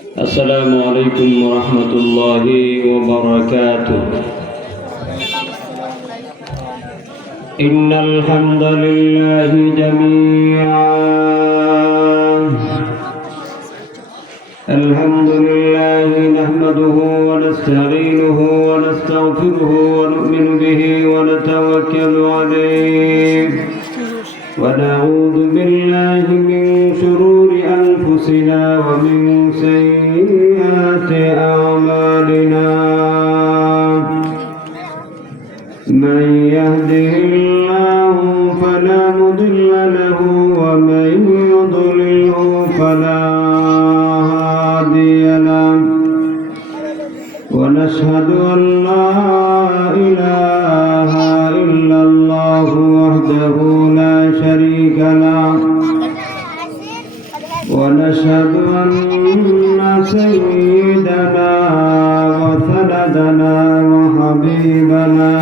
السلام عليكم ورحمة الله وبركاته. إن الحمد لله جميعا الحمد لله نحمده ونستعينه ونستغفره ونؤمن به ونتوكل عليه ونعوذ بالله من شرور أنفسنا ومن سيئات أعمالنا من يهده الله فلا مضل له ومن يضلله فلا هادي له ونشهد أن لا إله إلا الله وحده لا شريك له ونشهد أن سيدنا وسندنا وحبيبنا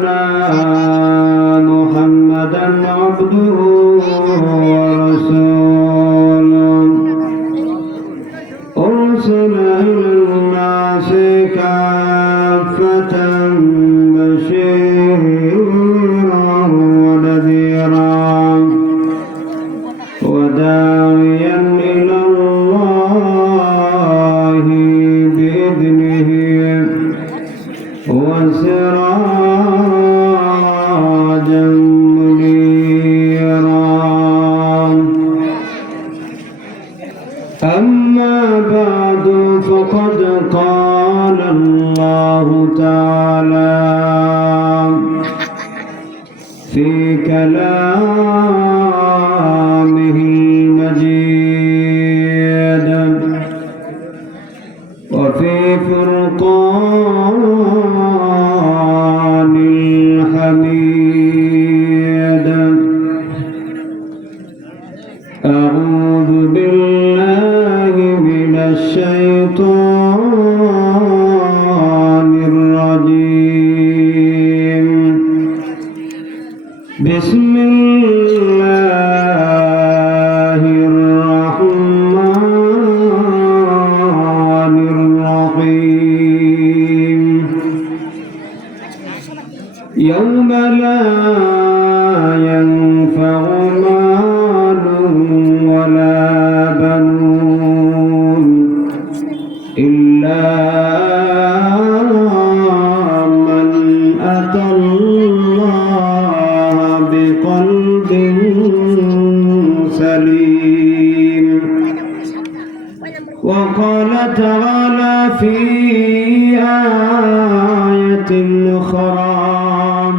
ومولانا محمدا عبده ورسوله أرسل إلى الناس كافة بشيرا ونذيرا وداعيا إلى الله بإذنه وسراجا منيرا أما بعد فقد قال الله تعالى في كلامه المجيد وفي فرقان الحميد أعوذ بالله من الشيطان الرجيم بسم الله الرحمن الرحيم يوم لا ينفع مال ولا بنون إلا من أتى الله بقلب سليم وقال تعالى في آية أخرى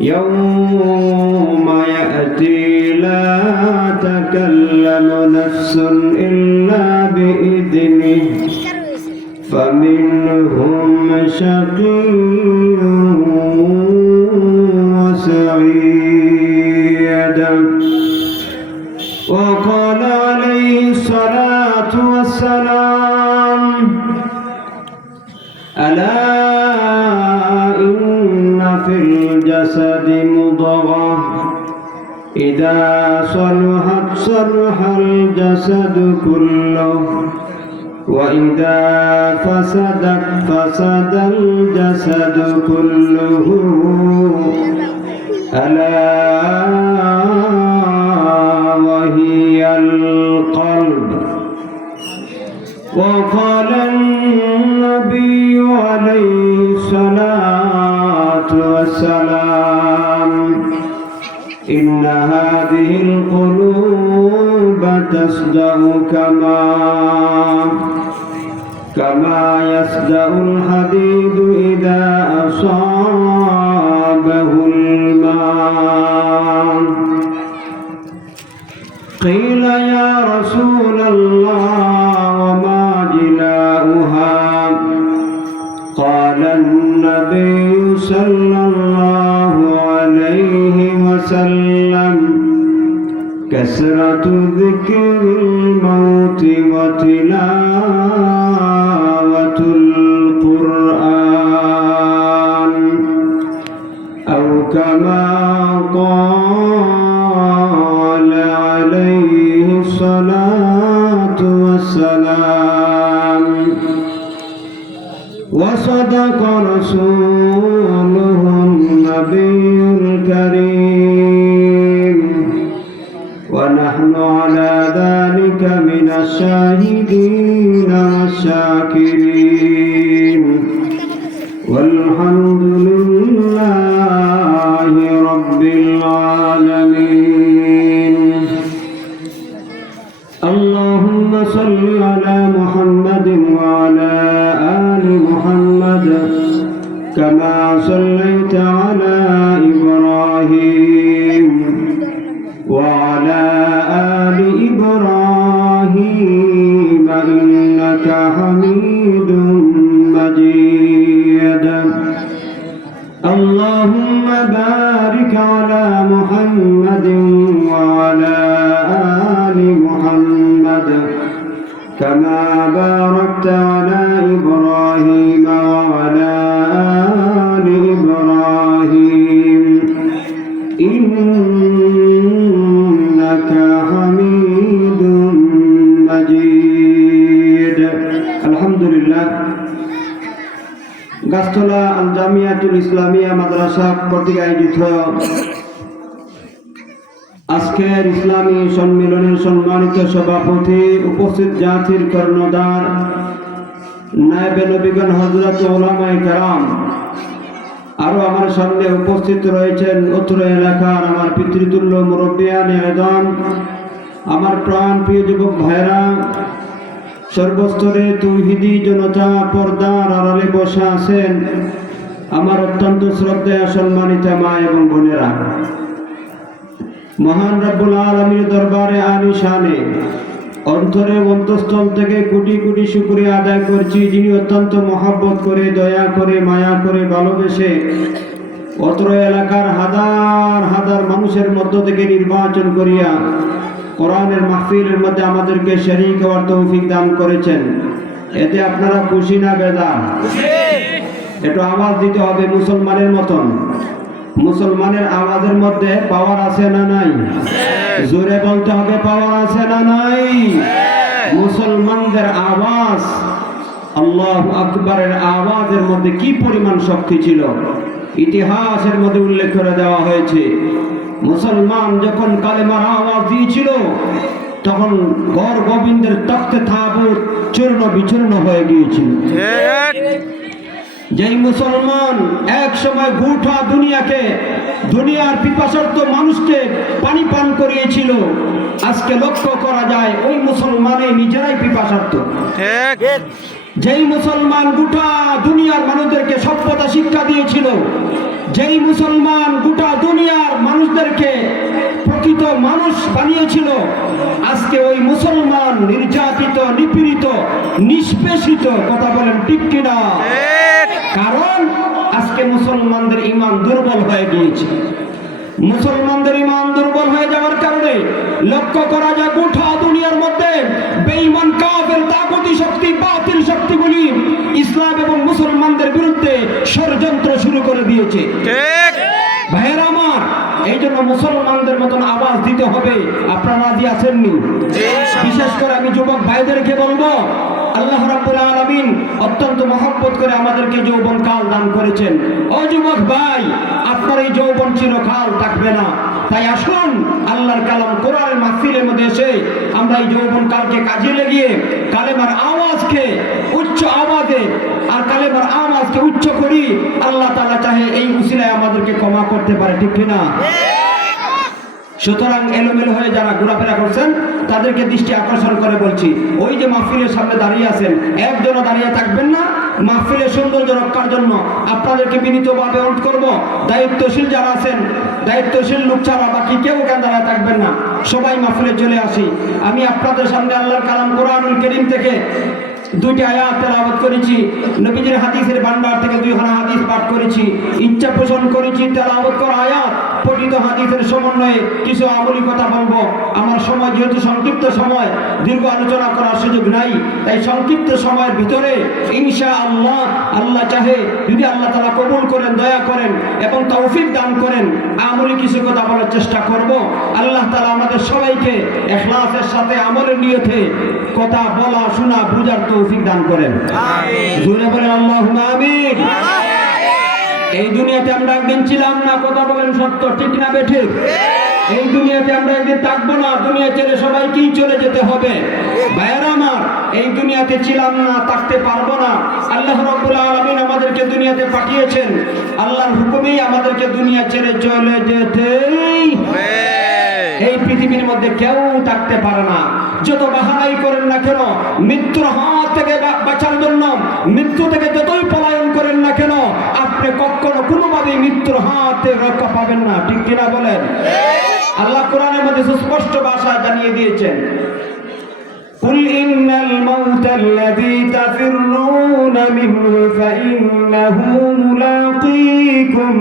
يوم يأتي لا تكلم نفس إلا بإذنه فمنهم شقي وسعيد وقال عليه الصلاة والسلام ألا إن في الجسد مضغة إذا صلحت صلح الجسد كله وإذا فسدت فسد الجسد كله ألا وهي القلب وقال النبي عليه الصلاة والسلام إن هذه القلوب تصدأ كما يصدأ الحديد إذا أصابه الماء قيل يا رسول الله وما جلاؤها قال النبي صلى الله عليه وسلم كثرة ذكر الموت وتلاوة القرآن أو كما قال وصدق رسوله النبي الكريم ونحن على ذلك من الشاهدين والشاكرين والحمد لله رب العالمين اللهم صل على محمد وعلى آل محمد كما صليت على إبراهيم وعلى آل إبراهيم إنك حميد مجيد اللهم بارك على محمد وعلى آل محمد كما باركت على إبراهيم وعلى آل إبراهيم إنك حميد مجيد الحمد لله গাছতলা আল জামিয়াতুল ইসলামিয়া মাদ্রাসা কর্তৃক আয়োজিত আজকের ইসলামী সম্মেলনের সম্মানিত সভাপতি, উপস্থিত জাতির কর্ণধার, নায়েবে নবীগণ, হযরত উলামায়ে কেরাম, আরো আমার সামনে উপস্থিত রয়েছেন অত্র এলাকার আমার পিতৃতুল্য মুরব্বিয়ান এলাম, আমার প্রাণ প্রিয় যুবক ভাইরা, সর্বস্তরে তৌহিদি জনতা, পর্দার আড়ালে বসা আছেন আমার অত্যন্ত শ্রদ্ধেয় সম্মানিত মা এবং বোনেরা, মহান রব্বুল আলামিনের দরবারে আলিশানে অন্তরে অন্তঃস্থল থেকে কোটি কোটি শুকরিয়া আদায় করছি, যিনি অত্যন্ত মহব্বত করে, দয়া করে, মায়া করে, ভালোবেসে অত্র এলাকার হাজার হাজার মানুষের মধ্য থেকে নির্বাচন করিয়া কোরআনের মাহফিলের মধ্যে আমাদেরকে শরীক হওয়ার তৌফিক দান করেছেন। এতে আপনারা খুশি না বেজার? একটু আওয়াজ দিতে হবে মুসলমানের মতন। মুসলমানের আওয়াজের মধ্যে পাওয়ার আছে না নাই? জোরে বলতে হবে, পাওয়ার আছে না নাই? মুসলমানদের আওয়াজ, আল্লাহু আকবারের আওয়াজের মধ্যে কি পরিমাণ শক্তি ছিল ইতিহাসের মধ্যে উল্লেখ করে দেওয়া হয়েছে। মুসলমান যখন কালেমার আওয়াজ দিয়েছিল তখন গড় গোবিন্দের তখ্তে তাবুত চূর্ণ বিচূর্ণ হয়ে গিয়েছিল। যেই মুসলমান এক সময় গোটা দুনিয়াকে, দুনিয়ার পিপাসার্ত মানুষকে পানি পান করিয়েছিল, আজকে লক্ষ্য করা যায় ওই মুসলমানই নিজেরাই পিপাসার্ত। যেই মুসলমান গোটা দুনিয়ার মানুষদেরকে সভ্যতা শিক্ষা দিয়েছিল, যেই মুসলমান গোটা দুনিয়ার মানুষদেরকে প্রকৃত মানুষ বানিয়েছিল, আজকে ওই মুসলমান নির্যাতিত, নিপীড়িত, নিষ্পেষিত। কথা বলেন ঠিক কিনা? কারণ আজকে মুসলমানদের ঈমান দুর্বল হয়ে গিয়েছে। মুসলমানদের ঈমান দুর্বল হয়ে যাওয়ার কারণে লক্ষ্য করা যায় গোটা দুনিয়ার মধ্যে বেঈমান, কাফের, তাগুতি শক্তি, বাতিল শক্তিগুলি ইসলাম এবং মুসলমানদের বিরুদ্ধে ষড়যন্ত্র শুরু করে দিয়েছে। ঠিক ভাইয়েরা আমার, এই জন্য মুসলমানদের মতন আওয়াজ দিতে হবে। আপনারা রাজি আছেননি? বিশেষ করে আমি যুবক ভাইদেরকে বলবো, আল্লাহ রাব্বুল আলামিন অত্যন্ত মহব্বত করে আমাদেরকে যৌবন কাল দান করেছেন। ও যুবক ভাই, আপনার এই যৌবন চিরকাল থাকবে না। তাই আসুন আল্লাহর কালাম কোরআনের মাহফিলের মধ্যে এসে আমরা এই যৌবন কালকে কাজে লাগিয়ে কালেমার আওয়াজকে উচ্চ আওয়াজে আর কালেমার আওয়াজকে উচ্চ করি। আল্লাহ তাআলা চাহে এই উসিলায় আমাদেরকে ক্ষমা করতে পারে, ঠিক কিনা? সুতরাং এলোমেলো হয়ে যারা ঘোরাফেরা করছেন তাদেরকে দৃষ্টি আকর্ষণ করে বলছি, ওই যে মাহফিলের সামনে দাঁড়িয়ে আছেন, একজনও দাঁড়িয়ে থাকবেন না। মাহফিলের সৌন্দর্য রক্ষার জন্য আপনাদেরকে বিনীতভাবে অনুরোধ করব, দায়িত্বশীল যারা আছেন, দায়িত্বশীল লোক ছাড়া বাকি কেউ কেন দাঁড়িয়ে থাকবেন না, সবাই মাহফিলে চলে আসি। আমি আপনাদের সামনে আল্লাহর কালাম কোরআনুল কারীম থেকে দুইটি আয়াত তেলাওয়াত করেছি, নবীজির হাদিসের ভান্ডার থেকে 2 হাদিস পাঠ করেছি, ইচ্ছা পোষণ করেছি তেলাওয়াত করা আয়াত পঠিত হাদিসের সমন্বয়ে কিছু আমলি কথা বলবো। আমার সময় যেহেতু সংক্ষিপ্ত সময়, দীর্ঘ আলোচনা করার সুযোগ নাই, তাই সংক্ষিপ্ত সময়ের ভিতরে ইনশাআল্লাহ আল্লাহ চাহে যদি আল্লাহ তাআলা কবুল করেন, দয়া করেন এবং তৌফিক দান করেন, আমলি কিছু কথা বলার চেষ্টা করব। আল্লাহ তাআলা আমাদের সবাইকে ইখলাসের সাথে আমলের নিয়তে কথা বলা, শোনা, বুঝার তৌফিক দান করেন। আমিন। জোরে বলেন আল্লাহুম্মা আমিন। এই দুনিয়াতে আমরা একদিন ছিলাম না, কথা বলেন সত্য ঠিক না বেঠিক? এই দুনিয়াতে আমরা একদিন থাকবো না, দুনিয়া ছেড়ে সবাইকেই চলে যেতে হবে। ভাইয়েরা আমার, এই দুনিয়াতে ছিলাম না, থাকতে পারবো না। আল্লাহ রাব্বুল আলামিন আমাদেরকে দুনিয়াতে পাঠিয়েছেন, আল্লাহর হুকুমেই আমাদেরকে দুনিয়া ছেড়ে চলে যেতেই হবে। এই পৃথিবীর মধ্যে কেউ থাকতে পারে না, যত বাহানাই করেন না কেন, মৃত্যুর হাত থেকে বাঁচার জন্য মৃত্যু থেকে যতই পলায়ন করেন না কেন, আপনি কখনো কোনোভাবেই মৃত্যুর হাতে রক্ষা পাবেন না, ঠিক কিনা বলেন? আল্লাহ কোরআনের মধ্যে সুস্পষ্ট ভাষা জানিয়ে দিয়েছেন, কুল ইন্নাল মাউতাল্লাযী তাফিররুনা মিনহু ফাইন্নাহু মুলাকীকুম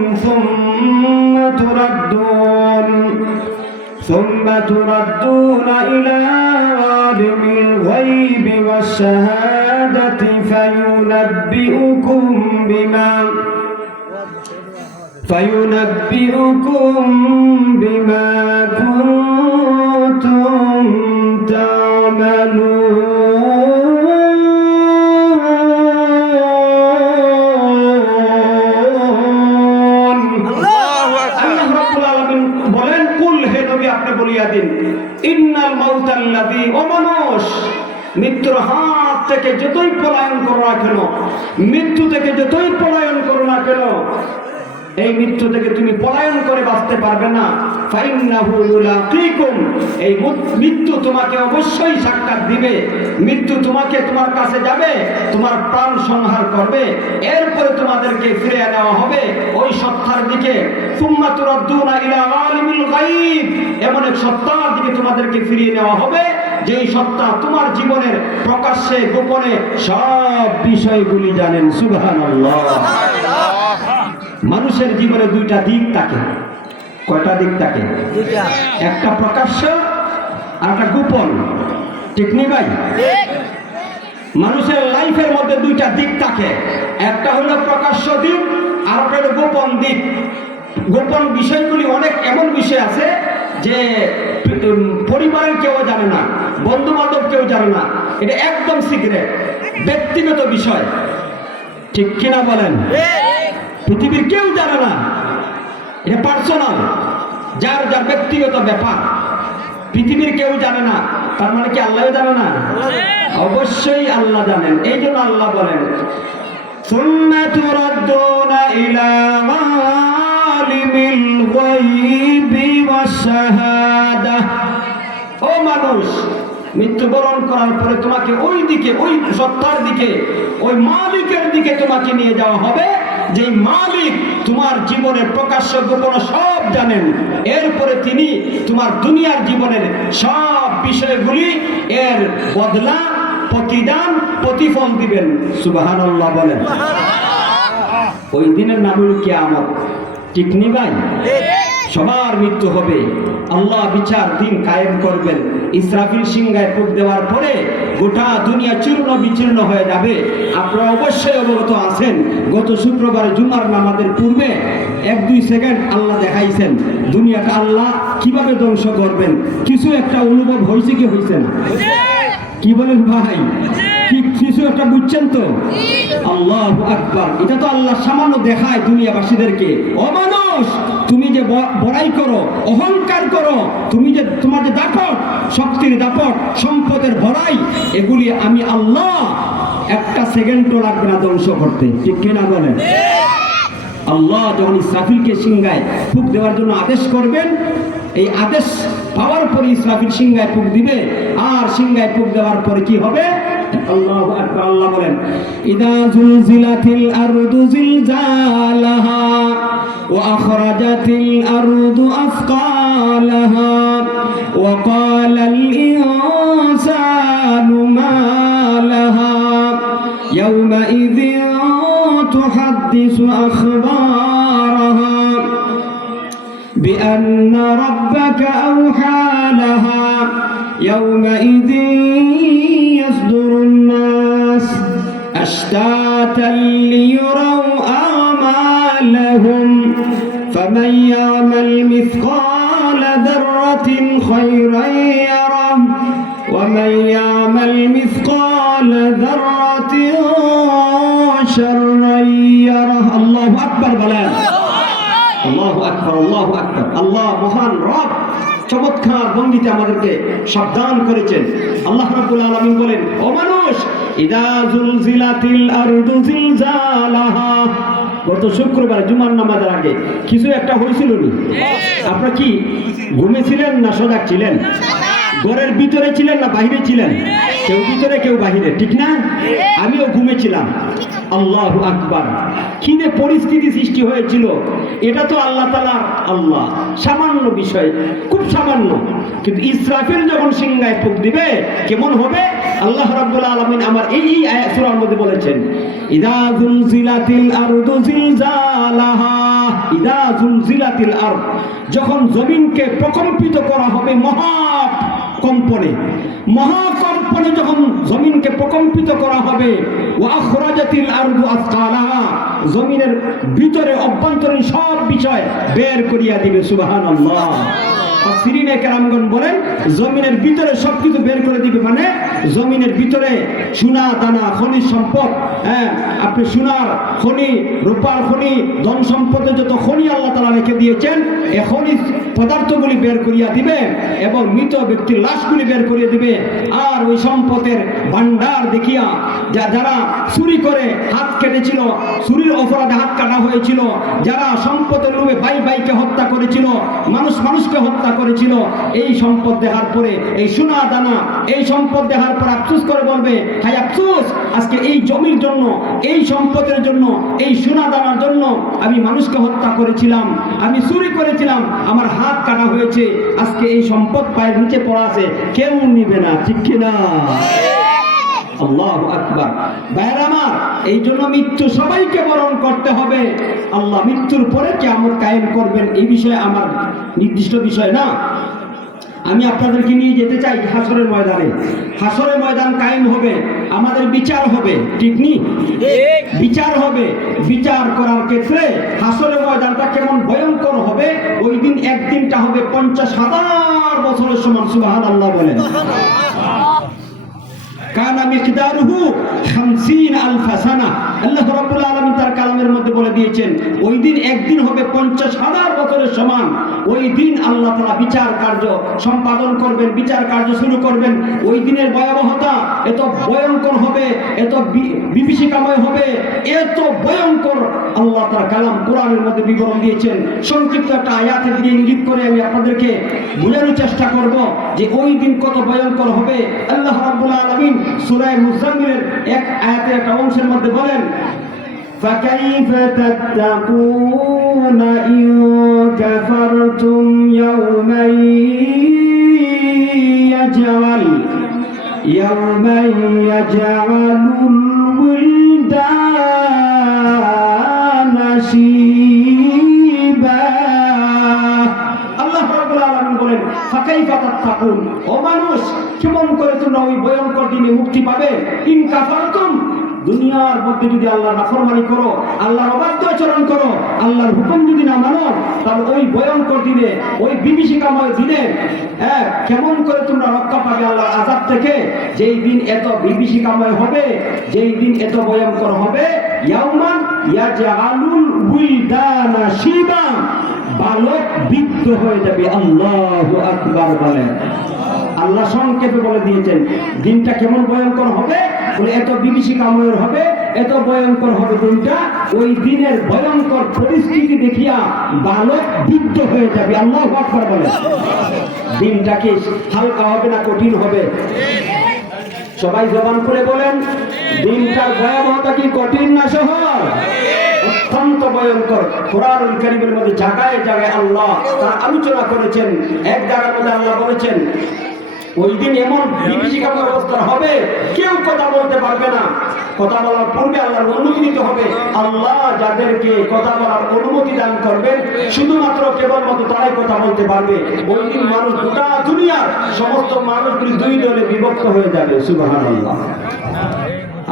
ثم تردون إلى عالم الغيب والشهادة فينبئكم بما كنتم تعملون. ইন্নাল মাউতাল্লাযী, ও মানুষ, মৃত্যুর হাত থেকে যতই পলায়ন করো না কেন, মৃত্যু থেকে যতই পলায়ন করো না কেন, এই মৃত্যু থেকে তুমি পলায়ন করে বাঁচতে পারবে না। ফাইন্নাহু মুলাকীকুম, এই মৃত্যু তোমাকে অবশ্যই সাক্ষাৎ দিবে। মৃত্যু তোমার কাছে যাবে, তোমার প্রাণ সংহার করবে, এরপরে তোমাদেরকে ফিরে নেওয়া হবে ওই সত্তার দিকে। সুম্মা তুরাদ্দুনা ইলা আলিমিল গায়ব, এমন এক সত্তার দিকে তোমাদেরকে ফিরিয়ে নেওয়া হবে যেই সত্তা তোমার জীবনের প্রকাশ্যে গোপনে সব বিষয়গুলি জানেন। সুবহানাল্লাহ। মানুষের জীবনে দুইটা দিক থাকে। কয়টা দিক থাকে? একটা প্রকাশ্য আর একটা গোপন, ঠিক নি ভাই? মানুষের লাইফের মধ্যে দুইটা দিক থাকে, একটা হলো প্রকাশ্য দিক আর একটা হলো গোপন দিক। গোপন বিষয়গুলি অনেক এমন বিষয় আছে যে পরিবারের কেউ জানে না, বন্ধু বান্ধব কেউ জানে না, এটা একদম সিক্রেট, ব্যক্তিগত বিষয়, ঠিক কিনা বলেন? পৃথিবীর কেউ জানে না, এটা পার্সোনাল, যার যার ব্যক্তিগত ব্যাপার, পৃথিবীর কেউ জানে না। তার মানে কি আল্লাহ জানে না? অবশ্যই আল্লাহ জানেন। এই জন্য আল্লাহ বলেন, সুম্মা তুরাদ্দুনা ইলা আলিমিল গায়বি ওয়াশ শাহাদাহ, ও মানুষ, মৃত্যুবরণ করার পরে তোমাকে ওই দিকে, ওই সত্তার দিকে, ওই মালিকের দিকে তোমাকে নিয়ে যাওয়া হবে, যে মালিক তোমার জীবনের প্রকাশ্য গোপন সব জানেন। এরপরে তিনি তোমার দুনিয়ার জীবনের সব বিষয়গুলি এর বদলা, প্রতিদান, প্রতিফল দিবেন। সুবহানাল্লাহ বলেন। ওই দিনের নাম হল কিয়ামত, ঠিক নি ভাই? সবার মৃত্যু হবে, আল্লাহ বিচার দিন কায়েম করবেন। ইসরাফিল সিংহায় ফুঁক দেওয়ার পরে গোটা দুনিয়া চূর্ণ বিচূর্ণ হয়ে যাবে। আপনারা অবশ্যই অবগত আছেন, গত শুক্রবারে জুমার নামাজের পূর্বে 1-2 সেকেন্ড আল্লাহ দেখাইছেন দুনিয়াটা আল্লাহ কিভাবে ধ্বংস করবেন। কিছু একটা অনুভব হয়েছে কি হয়েছে না? কি বলেন ভাই? কি কিছু একটা বুঝছেন তো? আল্লাহু আকবার। এটা তো আল্লাহ সামান্য দেখায় দুনিয়াবাসীদেরকে, ও মানুষ, তুমি যে বড়াই করো, অহংকার করো, তুমি যে তোমার যে দাপট, শক্তির দাপট, সম্পদের ভরাই, এগুলি আমি আল্লাহ একটা সেকেন্ডও লাগবে না ধ্বংস করতে, ঠিক কিনা বলেন? আল্লাহ যখন ইসরাফিলকে সিংহায় ফুঁক দেওয়ার জন্য আদেশ করবেন, এই আদেশ পাওয়ার পরে ইসরাফিল সিংহায় ফুঁক দিবে। আর সিংহায় ফুঁক দেওয়ার পরে কি হবে? আল্লাহু আকবার। আল্লাহ বলেন, ইদা জুলজিলাতিল আরদু জিলজালাহা ওয়া আখরাজাতিল আরদু আফকালাহা ওয়া ক্বালাল ইনসানু মা লাহা ইয়াওমাইযিন তুহাদ্দিসু আখবারাহা بأن ربك أوحى لها يومئذ يصدر الناس أشتاتا ليروا أعمالهم فمن يعمل مثقال ذرة خيرا يره ومن يعمل مثقال ذرة شرا يره الله أكبر بلاد আল্লাহু আকবার আল্লাহু আকবার আল্লাহ মহান রব চমৎকার ভঙ্গিতে আমাদেরকে সাবধান করেছেন আল্লাহ রাব্বুল আলামিন বলেন ও মানুষ ইদা জুলজিলাতিল আরদু জিলজালাহা গত শুক্রবার জুমার নামাজের আগে কিছু একটা হয়েছিল নি আপনারা কি ঘুমেছিলেন না সজাগ ছিলেন ঘরের ভিতরে ছিলেন না বাইরে ছিলেন কেউ ভিতরে কেউ বাইরে ঠিক না আমিও ঘুমেছিলাম আল্লাহু আকবার কি যে পরিস্থিতি সৃষ্টি হয়েছিল এটা তো আল্লাহ তাআলা আল্লাহ সামান্য বিষয় খুব সামান্য কিন্তু ইসরাফিল যখন সিংহায় ফুঁক দিবে কেমন হবে আল্লাহ রাব্বুল আলামিন আমার এই আয়াত সূরার মধ্যে বলেছেন ইদা জুলজিলাতিল আরদু জিলজালাহা ইদা জুলজিলাতিল আরদ যখন জমিনকে প্রকম্পিত করা হবে মহাকম্পনে যখন জমিনকে প্রকম্পিত করা হবে ওয়া আখরাজাতিল আরদু আসকালাহা জমিনের ভিতরে অভ্যন্তরীণ সব বিষয় বের করিয়া দিবে সুবহানাল্লাহ মুফাসসিরিনে কেরামগণ বলেন জমিনের ভিতরে সবকিছু বের করে দিবে মানে জমিনের ভিতরে সোনা দানা খনিজ সম্পদ আপনি সোনার খনি রূপার খনি ধন সম্পদের যত খনি আল্লাহ তাআলা রেখে দিয়েছেন এই খনিজ পদার্থগুলি বের করিয়া দিবে এবং মৃত ব্যক্তির লাশগুলি বের করিয়া দিবে আর ওই সম্পদের ভান্ডার দেখিয়া যারা চুরি করে হাত কেটেছিল চুরির অপরাধে হাত কাটা হয়েছিল যারা সম্পদের লোভে ভাইকে হত্যা করেছিল মানুষকে হত্যা করেছিল এই সম্পদ দেখার পরে এই সোনা দানা এই সম্পদ দেখার পর আফসোস করে বলবে হাই আফসোস আজকে এই জমির জন্য এই সম্পদের জন্য এই সোনা দানার জন্য আমি মানুষকে হত্যা করেছিলাম আমি চুরি করেছিলাম আমার হাত কাটা হয়েছে আজকে এই সম্পদ পায়ের নিচে পড়া আছে কেউ নিবে না ঠিক কিনা আল্লাহু আকবার ভাইরা আমার এই জন্য মৃত্যু সবাইকে বরণ করতে হবে আল্লাহ মৃত্যুর পরে কিয়ামত কায়েম করবেন এই বিষয়ে আমার নির্দিষ্ট বিষয় না আমি আপনাদেরকে নিয়ে যেতে চাই হাসরের ময়দানে হাসরের ময়দান কায়েম হবে আমাদের বিচার হবে ঠিক নি বিচার হবে বিচার করার ক্ষেত্রে হাসরের ময়দানটা কেমন ভয়ঙ্কর হবে ওই দিন একদিনটা হবে 50,000 বছরের সমান সুবহানাল্লাহ বলেন কানা মিকদারুহু 50,000 সানা আল্লাহ রাব্বুল আলামিন তার কালামের মধ্যে বলে দিয়েছেন ওই দিন একদিন হবে 50,000 বছরের সমান ওই দিন আল্লাহ তাআলা বিচার কার্য সম্পাদন করবেন বিচার কার্য শুরু করবেন ওই দিনের ভয়াবহতা এত ভয়ঙ্কর হবে এত বিভীষিকাময় হবে এত ভয়ঙ্কর আল্লাহ তাআলা কালাম কোরআনের মধ্যে বিবরণ দিয়েছেন সংক্ষিপ্ত একটা আয়াতের দিকে ইঙ্গিত করে আমি আপনাদেরকে বোঝানোর চেষ্টা করব যে ওই দিন কত ভয়ঙ্কর হবে আল্লাহ রাব্বুল আলামিন সূরা মুজাম্মিলের এক আয়াতের একটা অংশের মধ্যে বলেন فكيف تتقون إن كفرتم يوما يجعل الولدان شيبا আল্লাহ রাব্বুল আলামিন বলেন ফাকাইফা তাত্তাকুন ও মানুষ কেমন করে তোমরা ওই ভয়ঙ্কর দিনে মুক্তি পাবে ইন কাফারতুম দুনিয়ার মধ্যে যদি আল্লাহর নাফরমানি করো আল্লাহর অবাধ্য আচরণ করো আল্লাহর হুকুম যদি না মানো তাহলে ওই ভয়ঙ্কর দিনে ওই বিভীষিকাময় দিনে কেমন করে তোমরা রক্ষা পাবে আল্লাহর আযাব থেকে যেই দিন এত বিভীষিকাময় হবে যেই দিন এত ভয়ঙ্কর হবে ইয়াউমান ইয়াজআলুল উইলদানা শিবা বালক বৃদ্ধ হয়ে যাবে আল্লাহু আকবার বলেন আল্লাহ সংক্ষেপে বলে দিয়েছেন দিনটা কেমন ভয়ঙ্কর হবে বলে এত বিভীষিকাময় হবে এত ভয়ঙ্কর হবে দিনটা ওই দিনের ভয়ঙ্কর পরিস্থিতি দেখিয়া বালক বৃদ্ধ হয়ে যাবে আল্লাহু আকবার বলেন দিনটা কি হালকা হবে না কঠিন হবে সবাই জবান করে বলেন দিনটার ভয়াবহতা কি কঠিন না সহজ অত্যন্ত ভয়ঙ্কর কোরআনুল কারীমের মধ্যে জায়গায় জায়গায় আল্লাহ তার আলোচনা করেছেন এক জায়গার মধ্যে আল্লাহ বলেছেন ওই দিন এমন বিভীষিকাময় অবস্থা হবে, কেউ কথা বলতে পারবে না। কথা বলার পূর্বে আল্লাহর অনুমতি নিতে হবে। আল্লাহ যাদেরকে কথা বলার অনুমতি দান করবেন, শুধুমাত্র কেবলমাত্র তারাই কথা বলতে পারবে। ওই দিন মানুষ, গোটা দুনিয়ার সমস্ত মানুষগুলি দুই দলে বিভক্ত হয়ে যাবে। সুবহানাল্লাহ।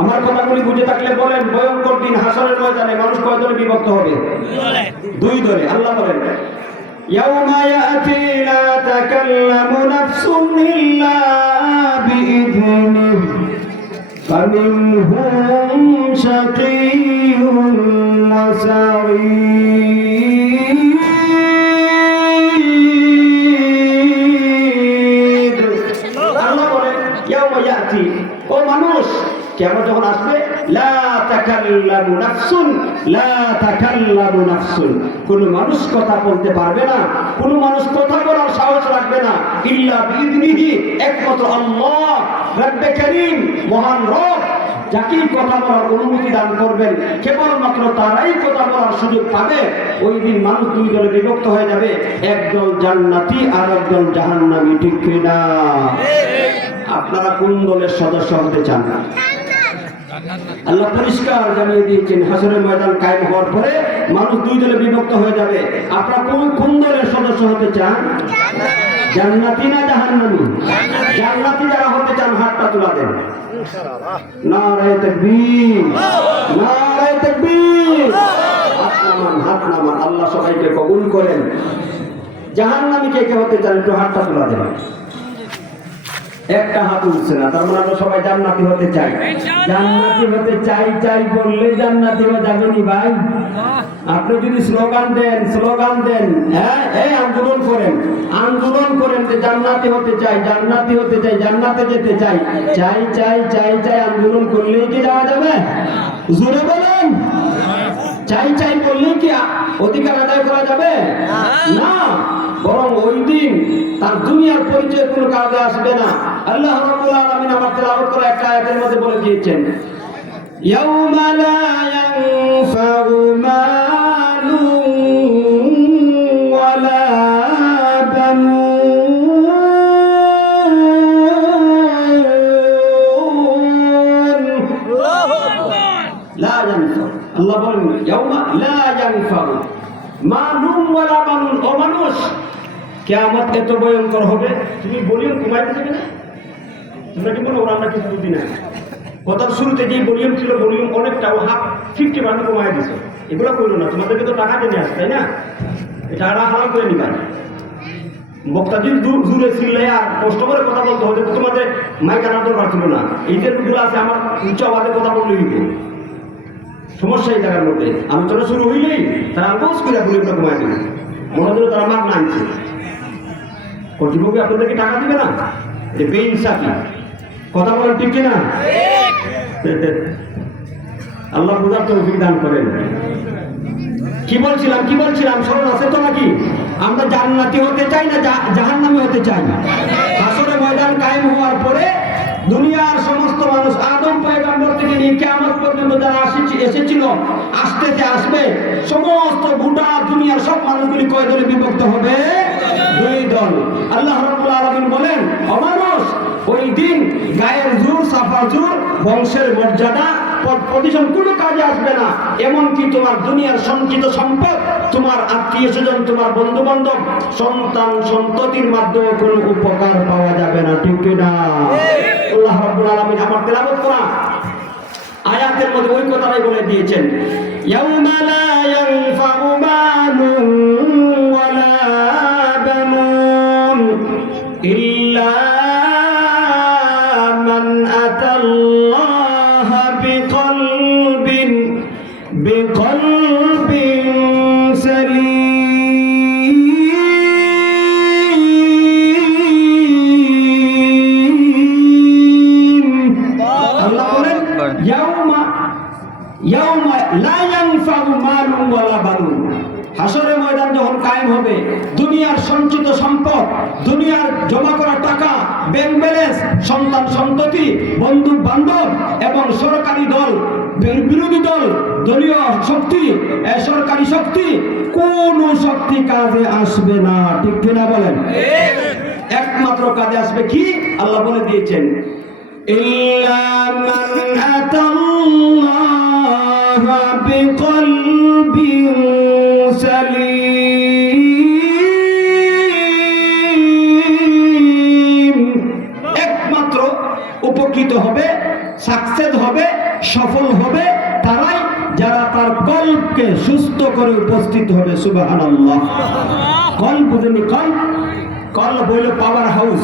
আমার কথাগুলি বুঝে থাকলে বলেন, ভয়ঙ্কর দিন হাসরের ময়দানে মানুষ কয় দলে বিভক্ত হবে? দুই দলে। আল্লাহ বলেন, ইয়াউমা ইয়াতি লা তাকাল্লামু নাফসুন ইল্লা বিইذনিহি ফামিনহুম শাকিয়্যুন ওয়া সাঈদ। আল্লাহ বলেন, ইয়াউমা ইয়াতি, ও মানুষ, কিয়ামত যখন আসবে, লা তাকাল্লামু নাফসুন, লা তাকাল্লামু নাফসুন, কোন মানুষ কথা বলতে পারবে না, কোন মানুষ কথা বলার সাহস রাখবে না, ইল্লা বিইذনিহি, একমাত্র আল্লাহ রব্বে কারীম, মহান রব যাকে কথা বলার অনুমতি দান করবেন, কেবলমাত্র তারাই কথা বলার সুযোগ পাবে। ওই দিন মানুষ দুই দলে বিভক্ত হয়ে যাবে, একদল জান্নাতি আর একদল জাহান্নামী। ঠিক কিনা? আপনারা কোন দলের সদস্য হতে চান? আল্লাহ পরিষ্কার জানিয়ে দিয়েছেন, হাসরের ময়দান কায়েম হওয়ার পরে মানুষ দুই দলে বিভক্ত হয়ে যাবে। আপনারা কোন দলের সদস্য হতে চান? জান্নাতি না জাহান্নামী? জান্নাতি যারা হতে চান হাতটা তুলা দেন। নারায়ে তাকবীর, নারায়ে তাকবীর। হাত নামান। আল্লাহ সবাইকে কবুল করেন। জাহান্নামী কে কে হতে চান একটু হাতটা তুলা দেন। একটা হাত উঠছে না, তার মানে আমরা সবাই জান্নাতি হতে চাই। জান্নাতি হতে চাই চাই বললে জান্নাতি হয়ে যাবেনি ভাই। আপনি যদি স্লোগান দেন, হ্যাঁ, এই আন্দোলন করেন যে জান্নাতি হতে চাই, জান্নাতি হতে চাই, জান্নাতে যেতে চাই, চাই চাই চাই চাই আন্দোলন করলেই কি যাওয়া যাবে? জোরে বলেন। চাই চাই বললেই কি অধিকার আদায় করা যাবে? না, বরং ওই দিন তার দুনিয়ার পরিচয় কোনো কাজে আসবে না। আল্লাহ রাব্বুল আলামিন আমার তেলাওয়াত করা একটা আয়াতের মধ্যে বলে দিয়েছেন, ইয়াউমা লা ইয়ানফাউ মালুন ওয়ালা বানুন। লা ইয়ানফাউ, আল্লাহ বলেন ইয়াউমা লা ইয়ানফাউ মালুন ওয়ালা বানুন। ও মানুষ, কিয়ামত এত ভয়ঙ্কর হবে, তুমি ভলিউম কমাইতে যাবে না? তোমরা কি বলো আমরা কিছু বুঝি না? কথার শুরুতে যে ভলিউম ছিল, ভলিউম অনেকটা 50% কমাই দিছো। এগুলো করলো না, তোমাদেরকে তো টাকা দিয়ে আসছে, তাই না? এটা হারাম করে নিবা। বক্তাদের দূরে ছিলে আর কষ্ট করে কথা বলতে হবে, তোমাদের মাইক আনার দরকার ছিল না। এই যে লোকগুলো আছে আমার উচ্চ আওয়াজে কথা বললে দিব সমস্যা। এই জায়গার মধ্যে আলোচনা শুরু হইলেই তারা আলপোস করে ভলিউমটা কমাই দেবে, মনে হলো তারা মাগ না আনছে। কর্তৃপক্ষ আপনাদেরকে টাকা দিবে না, এটা বেইনসাফি। কথা বলেন ঠিক কিনা? আল্লাহ বুঝার তৌফিক দান করেন। কি বলছিলাম স্মরণ আছে তো নাকি? আমরা জান্নাতি হতে চাই না জাহান্নামী হতে চাই না? হাসরের ময়দান কায়েম হওয়ার পরে দুনিয়ার সমস্ত মানুষ, আদম পয়গম্বর থেকে নিয়ে কিয়ামত পর্যন্ত যারা এসেছিল, আসবে, সমস্ত গোটা দুনিয়ার সব মানুষগুলি কয় দলে বিভক্ত হবে? দুই দল। আল্লাহ রাব্বুল আলামিন বলেন, ও মানুষ, ওই দিন গায়ের জোর, সাফা জোর, বংশের মর্যাদা, প্রতিষ্ঠান কোনো কাজে আসবে না। এমনকি তোমার দুনিয়ার সঞ্চিত সম্পদ, তোমার আত্মীয় স্বজন, তোমার বন্ধু বান্ধব, সন্তান সন্ততির মাধ্যমে কোনো উপকার পাওয়া যাবে না। ঠিক না? আল্লাহ রাব্বুল আলামিন আমার তেলাওয়াত করা আয়াতের মধ্যে ওই কথাটাই বলে দিয়েছেন, ইয়াউমা লা ইয়ানফাউ মালুন ওয়ালা বানুন ইল্লা মান আতাল্লাহা বিকলবিন সালিম। আল্লাহ বলেন, ইয়াউমা লা ইয়ানফাউ মালুন ওয়ালা বানুন। হাসরের ময়দান যখন কায়েম হবে, দুনিয়ার সঞ্চিত সম্পদ, দুনিয়ার জমা করা টাকা, ব্যাংক ব্যালেন্স, সন্তান সন্ততি, বন্ধু বান্ধব এবং সরকারি দল, বিরোধী দল, দলীয় শক্তি, সরকারি শক্তি, কোন শক্তি কাজে আসবে না। ঠিক কিনা বলেন? একমাত্র কাজে আসবে কি? আল্লাহ বলে দিয়েছেন, ইল্লা মান আতাল্লাহা বিকলবিন সালিম, একমাত্র উপকৃত হবে, সাকসেস হবে, সফল হবে তারাই যারা তার কল্পকে সুস্থ করে উপস্থিত হবে। সুবহানাল্লাহ। কল্প বুঝেনি? কল্প হইল পাওয়ার হাউস।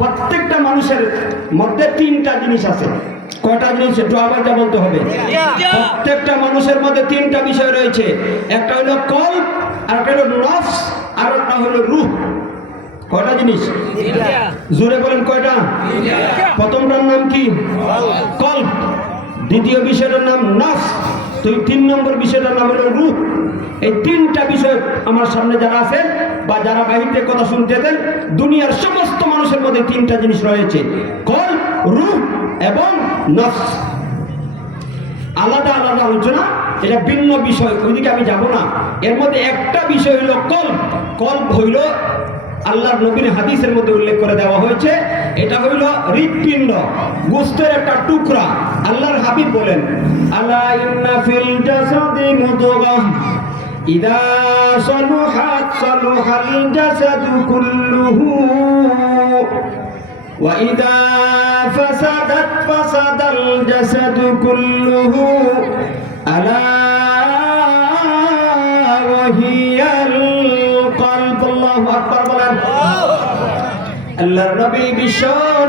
প্রত্যেকটা মানুষের মধ্যে তিনটা জিনিস আছে। কয়টা জিনিস? একটু আওয়াজটা বলতে হবে। প্রত্যেকটা মানুষের মধ্যে তিনটা বিষয় রয়েছে। একটা হলো কল্প, আর একটা হলো নফস, আর একটা হলো রূহ। কয়টা জিনিস? জোরে বলেন কয়টা? প্রথমটার নাম কি? কল্প। দ্বিতীয় বিষয়টার নাম নফস। তো এই 3 নম্বর বিষয়টার নাম হলো রূহ। এই তিনটা বিষয় আমার সামনে যারা আছেন বা যারা বাহিরে কথা শুনতেছেন, দুনিয়ার সমস্ত মানুষের মধ্যে তিনটা জিনিস রয়েছে, কল্প, রূহ এবং নফস। আলাদা আলাদা আলোচনা, এটা ভিন্ন বিষয়, ওইদিকে আমি যাব না। এর মধ্যে একটা বিষয় হইল কল্প। কল্প হইল আল্লাহর নবীর হাদিসের মধ্যে উল্লেখ করে দেওয়া হয়েছে, এটা হইল হৃৎপিণ্ড, গোশতের একটা টুকরা। আল্লাহর হাবিব বলেন, আলা ইন্না ফিল জাসাদি মুদগাহ ইদা সলুহাত সলুহাল জাসাদু কুল্লুহু ওয়া ইদা ফাসাদাত ফাসাদাল জাসাদু কুল্লুহু আলা ওয়া হিয়াল কলব। আল্লাহু আকবার বলেন। আল্লাহর নবী বিশ্ব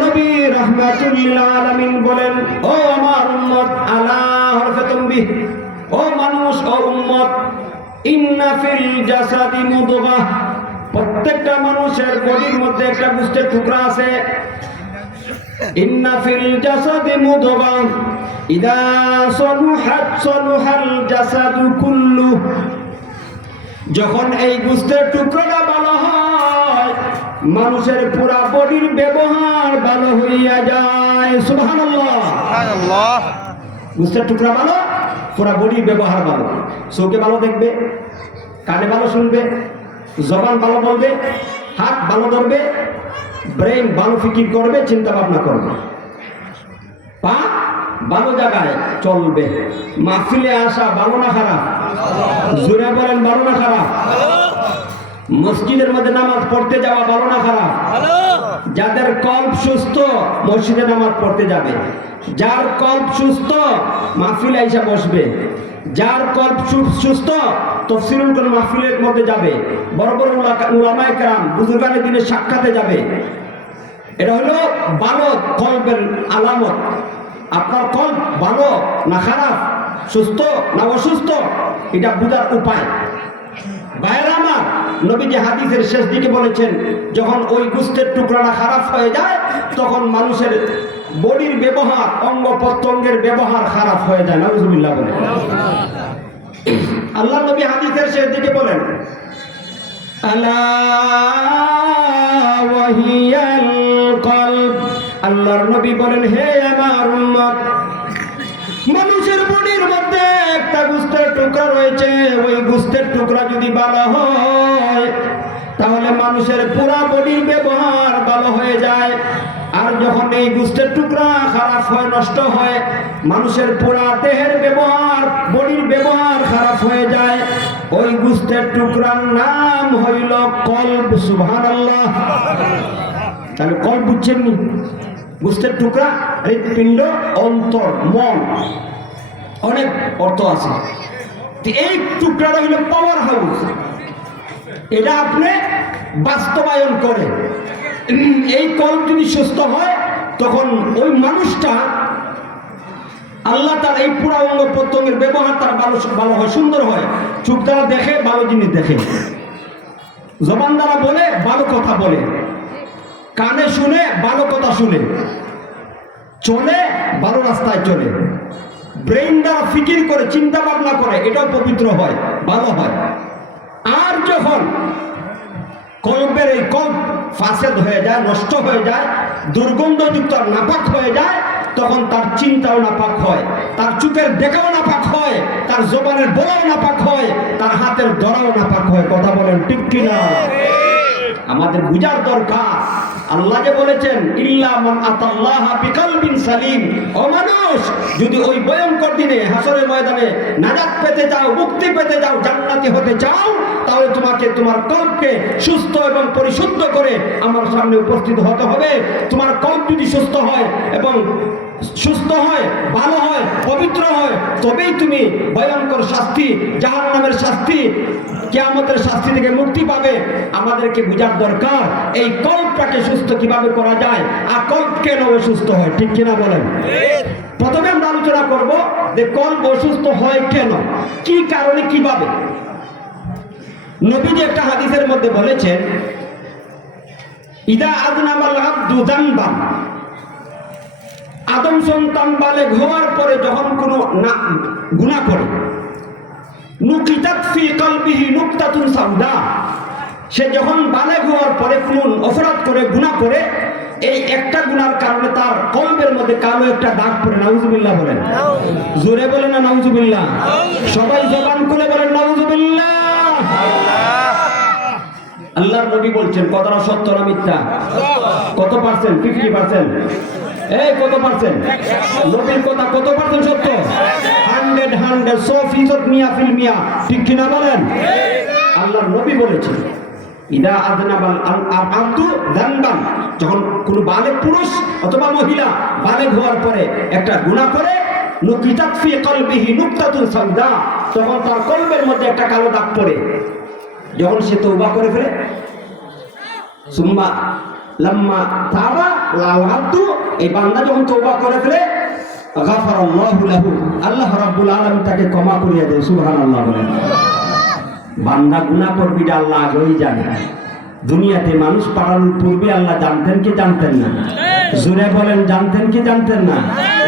নবী রাহমাতুল লিল আলামিন বলেন, ও আমার উম্মত, আলা হরফে তানবিহ, ও মানুষ, ও উম্মত, ইন্না ফিল জাসাদি মুদগাহ, প্রত্যেকটা মানুষের বডির মধ্যে একটা গোশতের টুকরা আছে। ইন্না ফিল জাসাদি মুদগাহ ইদা সলুহাত সলুহাল জাসাদু কুল্লু, যখন এই গোশতের টুকরাটা ভালো হয়, মানুষের পুরা বডির ব্যবহার ভালো হইয়া যায়। সুবহানাল্লাহ। সুবহানাল্লাহ। গোশতের টুকরা ভালো, পুরা বডির ব্যবহার ভালো। চোখে ভালো দেখবে, কানে ভালো শুনবে, জবান ভালো বলবে, হাত ভালো ধরবে, ব্রেন ভালো ফিকির করবে, চিন্তা ভাবনা করবে, পা ভালো জায়গায় চলবে। মাহফিলে আসা ভালো না খারাপ? জোরে বলেন, ভালো না খারাপ? মসজিদের মধ্যে নামাজ পড়তে যাওয়া ভালো না খারাপ? যাদের কল্প সুস্থ মসজিদে নামাজ পড়তে যাবে, যার কল্প সুস্থ মাহফিলে এসে বসবে, যার কল্প সুস্থ তাফসীরুল কোরআন মাহফিলের মধ্যে যাবে, বড় বড় উলামায়ে কেরাম বুজুর্গানে দিনে সাক্ষাতে যাবে। এটা হলো ভালো কল্পের আলামত। আপনার কল্প ভালো না খারাপ, সুস্থ না অসুস্থ, এটা বোঝার উপায়। ভাইয়েরা আমার, নবী যে হাদিসের শেষ দিকে বলেছেন, যখন ওই গোশতের টুকরাটা খারাপ হয়ে যায়, তখন মানুষের বডির ব্যবহার, অঙ্গ প্রত্যঙ্গের ব্যবহার খারাপ হয়ে যায়। নাউজুবিল্লাহ বলেন। আল্লাহ নবী হাদিসের শেষ দিকে বলেন, আলা ওয়া হিয়াল কলব, আল্লাহর নবী বলেন, হে আমার উম্মত, মানুষের বডির মধ্যে একটা গোশতের টুকরা রয়েছে, ওই গোশতের টুকরা যদি ভালো হয় তাহলে মানুষের পুরা বডির ব্যবহার ভালো হয়ে যায়। আর যখন এই গোশতের টুকরা খারাপ হয়, নষ্ট হয়, মানুষের পুরা দেহের ব্যবহার, বডির ব্যবহার খারাপ হয়ে যায়, ওই গোশতের টুকরার নাম হইল কলব। সুবহানাল্লাহ। তাহলে কলব বুঝছেন নি? গোশতের টুকরা, হৃৎপিণ্ড, অন্তর, মন, অনেক অর্থ আছে। এই টুকরাটা হইল পাওয়ার হাউস। এটা আপনি বাস্তবায়ন করে, এই কল্প যদি সুস্থ হয়, তখন ওই মানুষটা, আল্লাহ তার এই পুরা অঙ্গ প্রত্যঙ্গের ব্যবহার তার ভালো হয়, সুন্দর হয়। চোখ দ্বারা দেখে, ভালো জিনিস দেখে, জবান দ্বারা বলে, ভালো কথা বলে, কানে শুনে, ভালো কথা শুনে, চলে, ভালো রাস্তায় চলে, ব্রেইন দ্বারা ফিকির করে, চিন্তা ভাবনা করে, এটাও পবিত্র হয়, ভালো হয়। আর যখন কল্পের এই কল্প ফাসেদ হয়ে যায়, নষ্ট হয়ে যায়, দুর্গন্ধযুক্ত, নাপাক হয়ে যায়, তখন তার চিন্তাও নাপাক হয়, তার চোখের দেখাও নাপাক হয়, তার জবানের বলাও নাপাক হয়, তার হাতের ধরাও নাপাক হয়। কথা বলেন ঠিক কিনা? আমাদের বুঝার দরকার আল্লাহ যে বলেছেন ইল্লা মান আতাল্লাহা বিকলবিন সালিম, ও মানুষ যদি ওই ভয়ঙ্কর দিনে হাসরের ময়দানে নাজাত পেতে চাও, মুক্তি পেতে চাও, জান্নাতি হতে চাও, তাহলে তোমাকে তোমার কল্পকে সুস্থ এবং পরিশুদ্ধ করে আমার সামনে উপস্থিত হতে হবে। তোমার কল্প যদি সুস্থ হয় এবং সুস্থ হয়, ভালো হয়, পবিত্র হয়, তবেই তুমি ভয়ঙ্কর শাস্তি, জাহান্নামের শাস্তি, কিয়ামতের শাস্তি থেকে মুক্তি পাবে। আমাদেরকে বুঝার দরকার এই কল্পটাকে সুস্থ কিভাবে করা যায়, আর কল্প কেন অসুস্থ হয়, ঠিক কিনা বলেন? প্রথমে আমরা আলোচনা করব যে কল্প অসুস্থ হয় কেন, কি কারণে, কিভাবে। নবীজি একটা হাদিসের মধ্যে বলেছেন ইদা আযনাবাল আবদু যানবান, আদম সন্তান বালেগ হওয়ার পরে যখন কোনো গুনাহ করে, নুকিতাত ফি কলবিহি নুকতাতুন সাউদা, সে যখন বালেগ হওয়ার পরে কোনো অপরাধ করে, গুনাহ করে, এই একটা গুনার কারণে তার কলবের মধ্যে কালো একটা দাগ পড়ে। নাউজুবিল্লাহ বলেন, জোরে বলেন না নাউজুবিল্লাহ, সবাই জবান খুলে বলেন নাউজুবিল্লাহ। আল্লাহর নবী বলছেন কথাটা সত্য না মিথ্যা? কত পার্সেন্ট? 50%। এই কত পার্সেন্ট? নবীর কথা কত পার্সেন্ট সত্য? 100 100% মিয়া ফিল মিয়া, ঠিক কিনা বলেন? আল্লাহর নবী বলেছেন ইদা আযনাবাল আবদু যানবান, যখন কোন বালেগ পুরুষ অথবা মহিলা বালেগ হওয়ার পরে একটা গুনাহ করে, নুকিতাত ফি কলবিহি নুকতাতুন সাউদা, তখন তার কলবের মধ্যে একটা কালো দাগ পড়ে। যখন সে তওবা করে ফেলে, সুম্মা লাম্মা তাবা লাল আব্দু, এই বান্দা যখন তওবা করে ফেলে, গাফারাল্লাহু লাহু, আল্লাহ রাব্বুল আলামিন তাকে ক্ষমা করিয়া দেয়। সুবহানাল্লাহ বলেন। বান্দা গুনাহ করবে এটা আল্লাহ আগেই জানে। দুনিয়াতে মানুষ পাঠানোর পূর্বে আল্লাহ জানতেন কি জানতেন না? জোরে বলেন, জানতেন কি জানতেন না?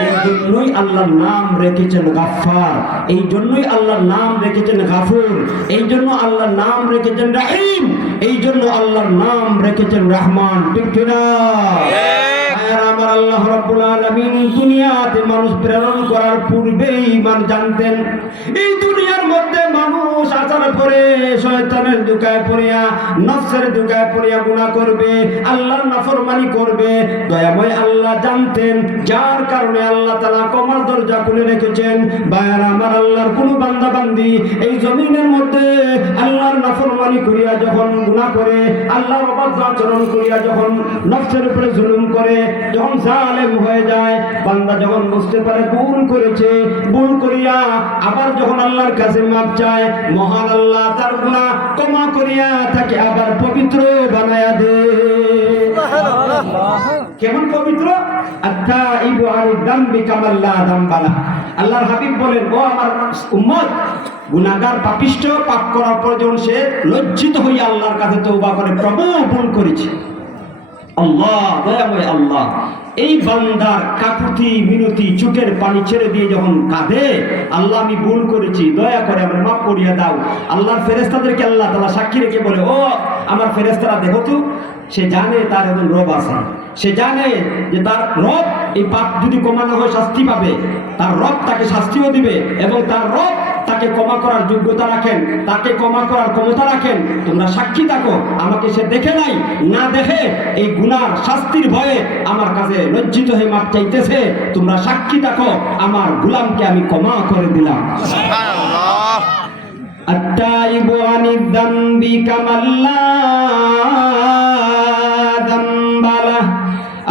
এই জন্যই আল্লাহর নাম রেখেছেন গাফফার, এই জন্যই আল্লাহর নাম রেখেছেন গাফুর, এই জন্য আল্লাহর নাম রেখেছেন রহিম, এই জন্য আল্লাহর নাম রেখেছেন রহমান, ঠিক কিনা? আমার আল্লাহ রাব্বুল আলামিন দুনিয়াতে মানুষ প্রেরণ করার পূর্বেই জানতেন এই দুনিয়ার মধ্যে মানুষ আসার পরে শয়তানের ধোঁকায় পড়িয়া, নফসের ধোঁকায় পড়িয়া গুনাহ করবে, আল্লাহর নাফরমানি করবে। দয়াময় আল্লাহ জানতেন, যার কারণে আল্লাহ তাআলা ক্ষমার দরজা খুলে রেখেছেন। বায়ার আমার আল্লাহর কোন বান্দা বান্দি এই জমিনের মধ্যে আল্লাহর নাফরমানি করিয়া যখন গুনাহ করে, আল্লাহর অবাধ্য আচরণ করিয়া যখন নফসের উপরে জুলুম করে, যখন জালেম হয়ে যায়, বান্দা যখন বুঝতে পারে ভুল করেছে, ভুল করিয়া আবার যখন আল্লাহর কাছে মাপ চায়, মহান আল্লাহ তার গুনাহ ক্ষমা করিয়া তাকে আবার পবিত্র বানায়া দেয়। কেমন পবিত্র? আত-তাইবু আনিদ যামবি কামান লা যামবা লাহু। আল্লাহর হাবিব বলেন, ও আমার উম্মত, গুনাহগার পাপিষ্ঠ, পাপ করার পর যখন সে লজ্জিত হইয়া আল্লাহর কাছে তওবা করে, প্রভু ভুল করেছি, আল্লাহ দয়াময় আল্লাহ এই বান্দার কাকুতি মিনতি চোখের পানি ছেড়ে দিয়ে যখন কাঁদে, আল্লাহ আমি ভুল করেছি, দয়া করে আমার মাফ করিয়া দাও। আল্লাহর ফেরেশতাদেরকে আল্লাহ তাআলা সাক্ষী রেখে বলে, ও আমার ফেরেশতারা দেখো তো, সে জানে তার একজন রব আছে, সে জানে যে তার রব এই পাপ যদি কমানো হয় শাস্তি পাবে, তার রব তাকে শাস্তিও দিবে, এবং তার রব তাকে ক্ষমা করার যোগ্যতা রাখেন, তাকে ক্ষমা করার ক্ষমতা রাখেন। তোমরা সাক্ষী থাকো, আমাকে সে দেখে নাই, না দেখে এই গুনার শাস্তির ভয়ে আমার কাছে লজ্জিত হয়ে মাপ চাইতেছে। তোমরা সাক্ষী থাকো, আমার গোলামকে আমি ক্ষমা করে দিলাম। সুবহানাল্লাহ। আত-তাইবু আনিদ যামবি কামান লা যামবা লাহু।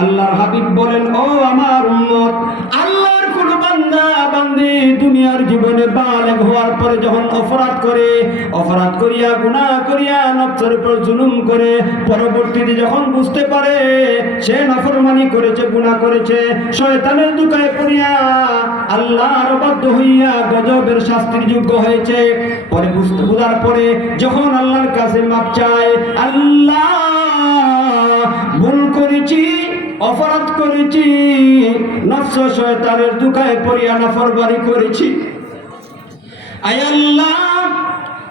আল্লাহর হাবিব বলেন, ও আমার উম্মত, আল্লাহর কোন বান্দা বান্দি দুনিয়ার জীবনে বালেগ হওয়ার পরে যখন অপরাধ করে, অপরাধ করিয়া গুনাহ করিয়া নফসের উপর জুলুম করে, পরবর্তীতে যখন বুঝতে পারে সে নাফরমানি করেছে, গুনাহ করেছে, শয়তানের ধোঁকায় পড়িয়া আল্লাহর অবাধ্য হইয়া গজবের শাস্তির যোগ্য হয়েছে, পরে বুঝার পরে যখন আল্লাহর কাছে মাপ চায়, আল্লাহ ভুল করেছি, অপরাধ করেছি, নফস শয়তানের ধোঁকায় পড়িয়া নাফরমানি করেছি, আয় আল্লাহ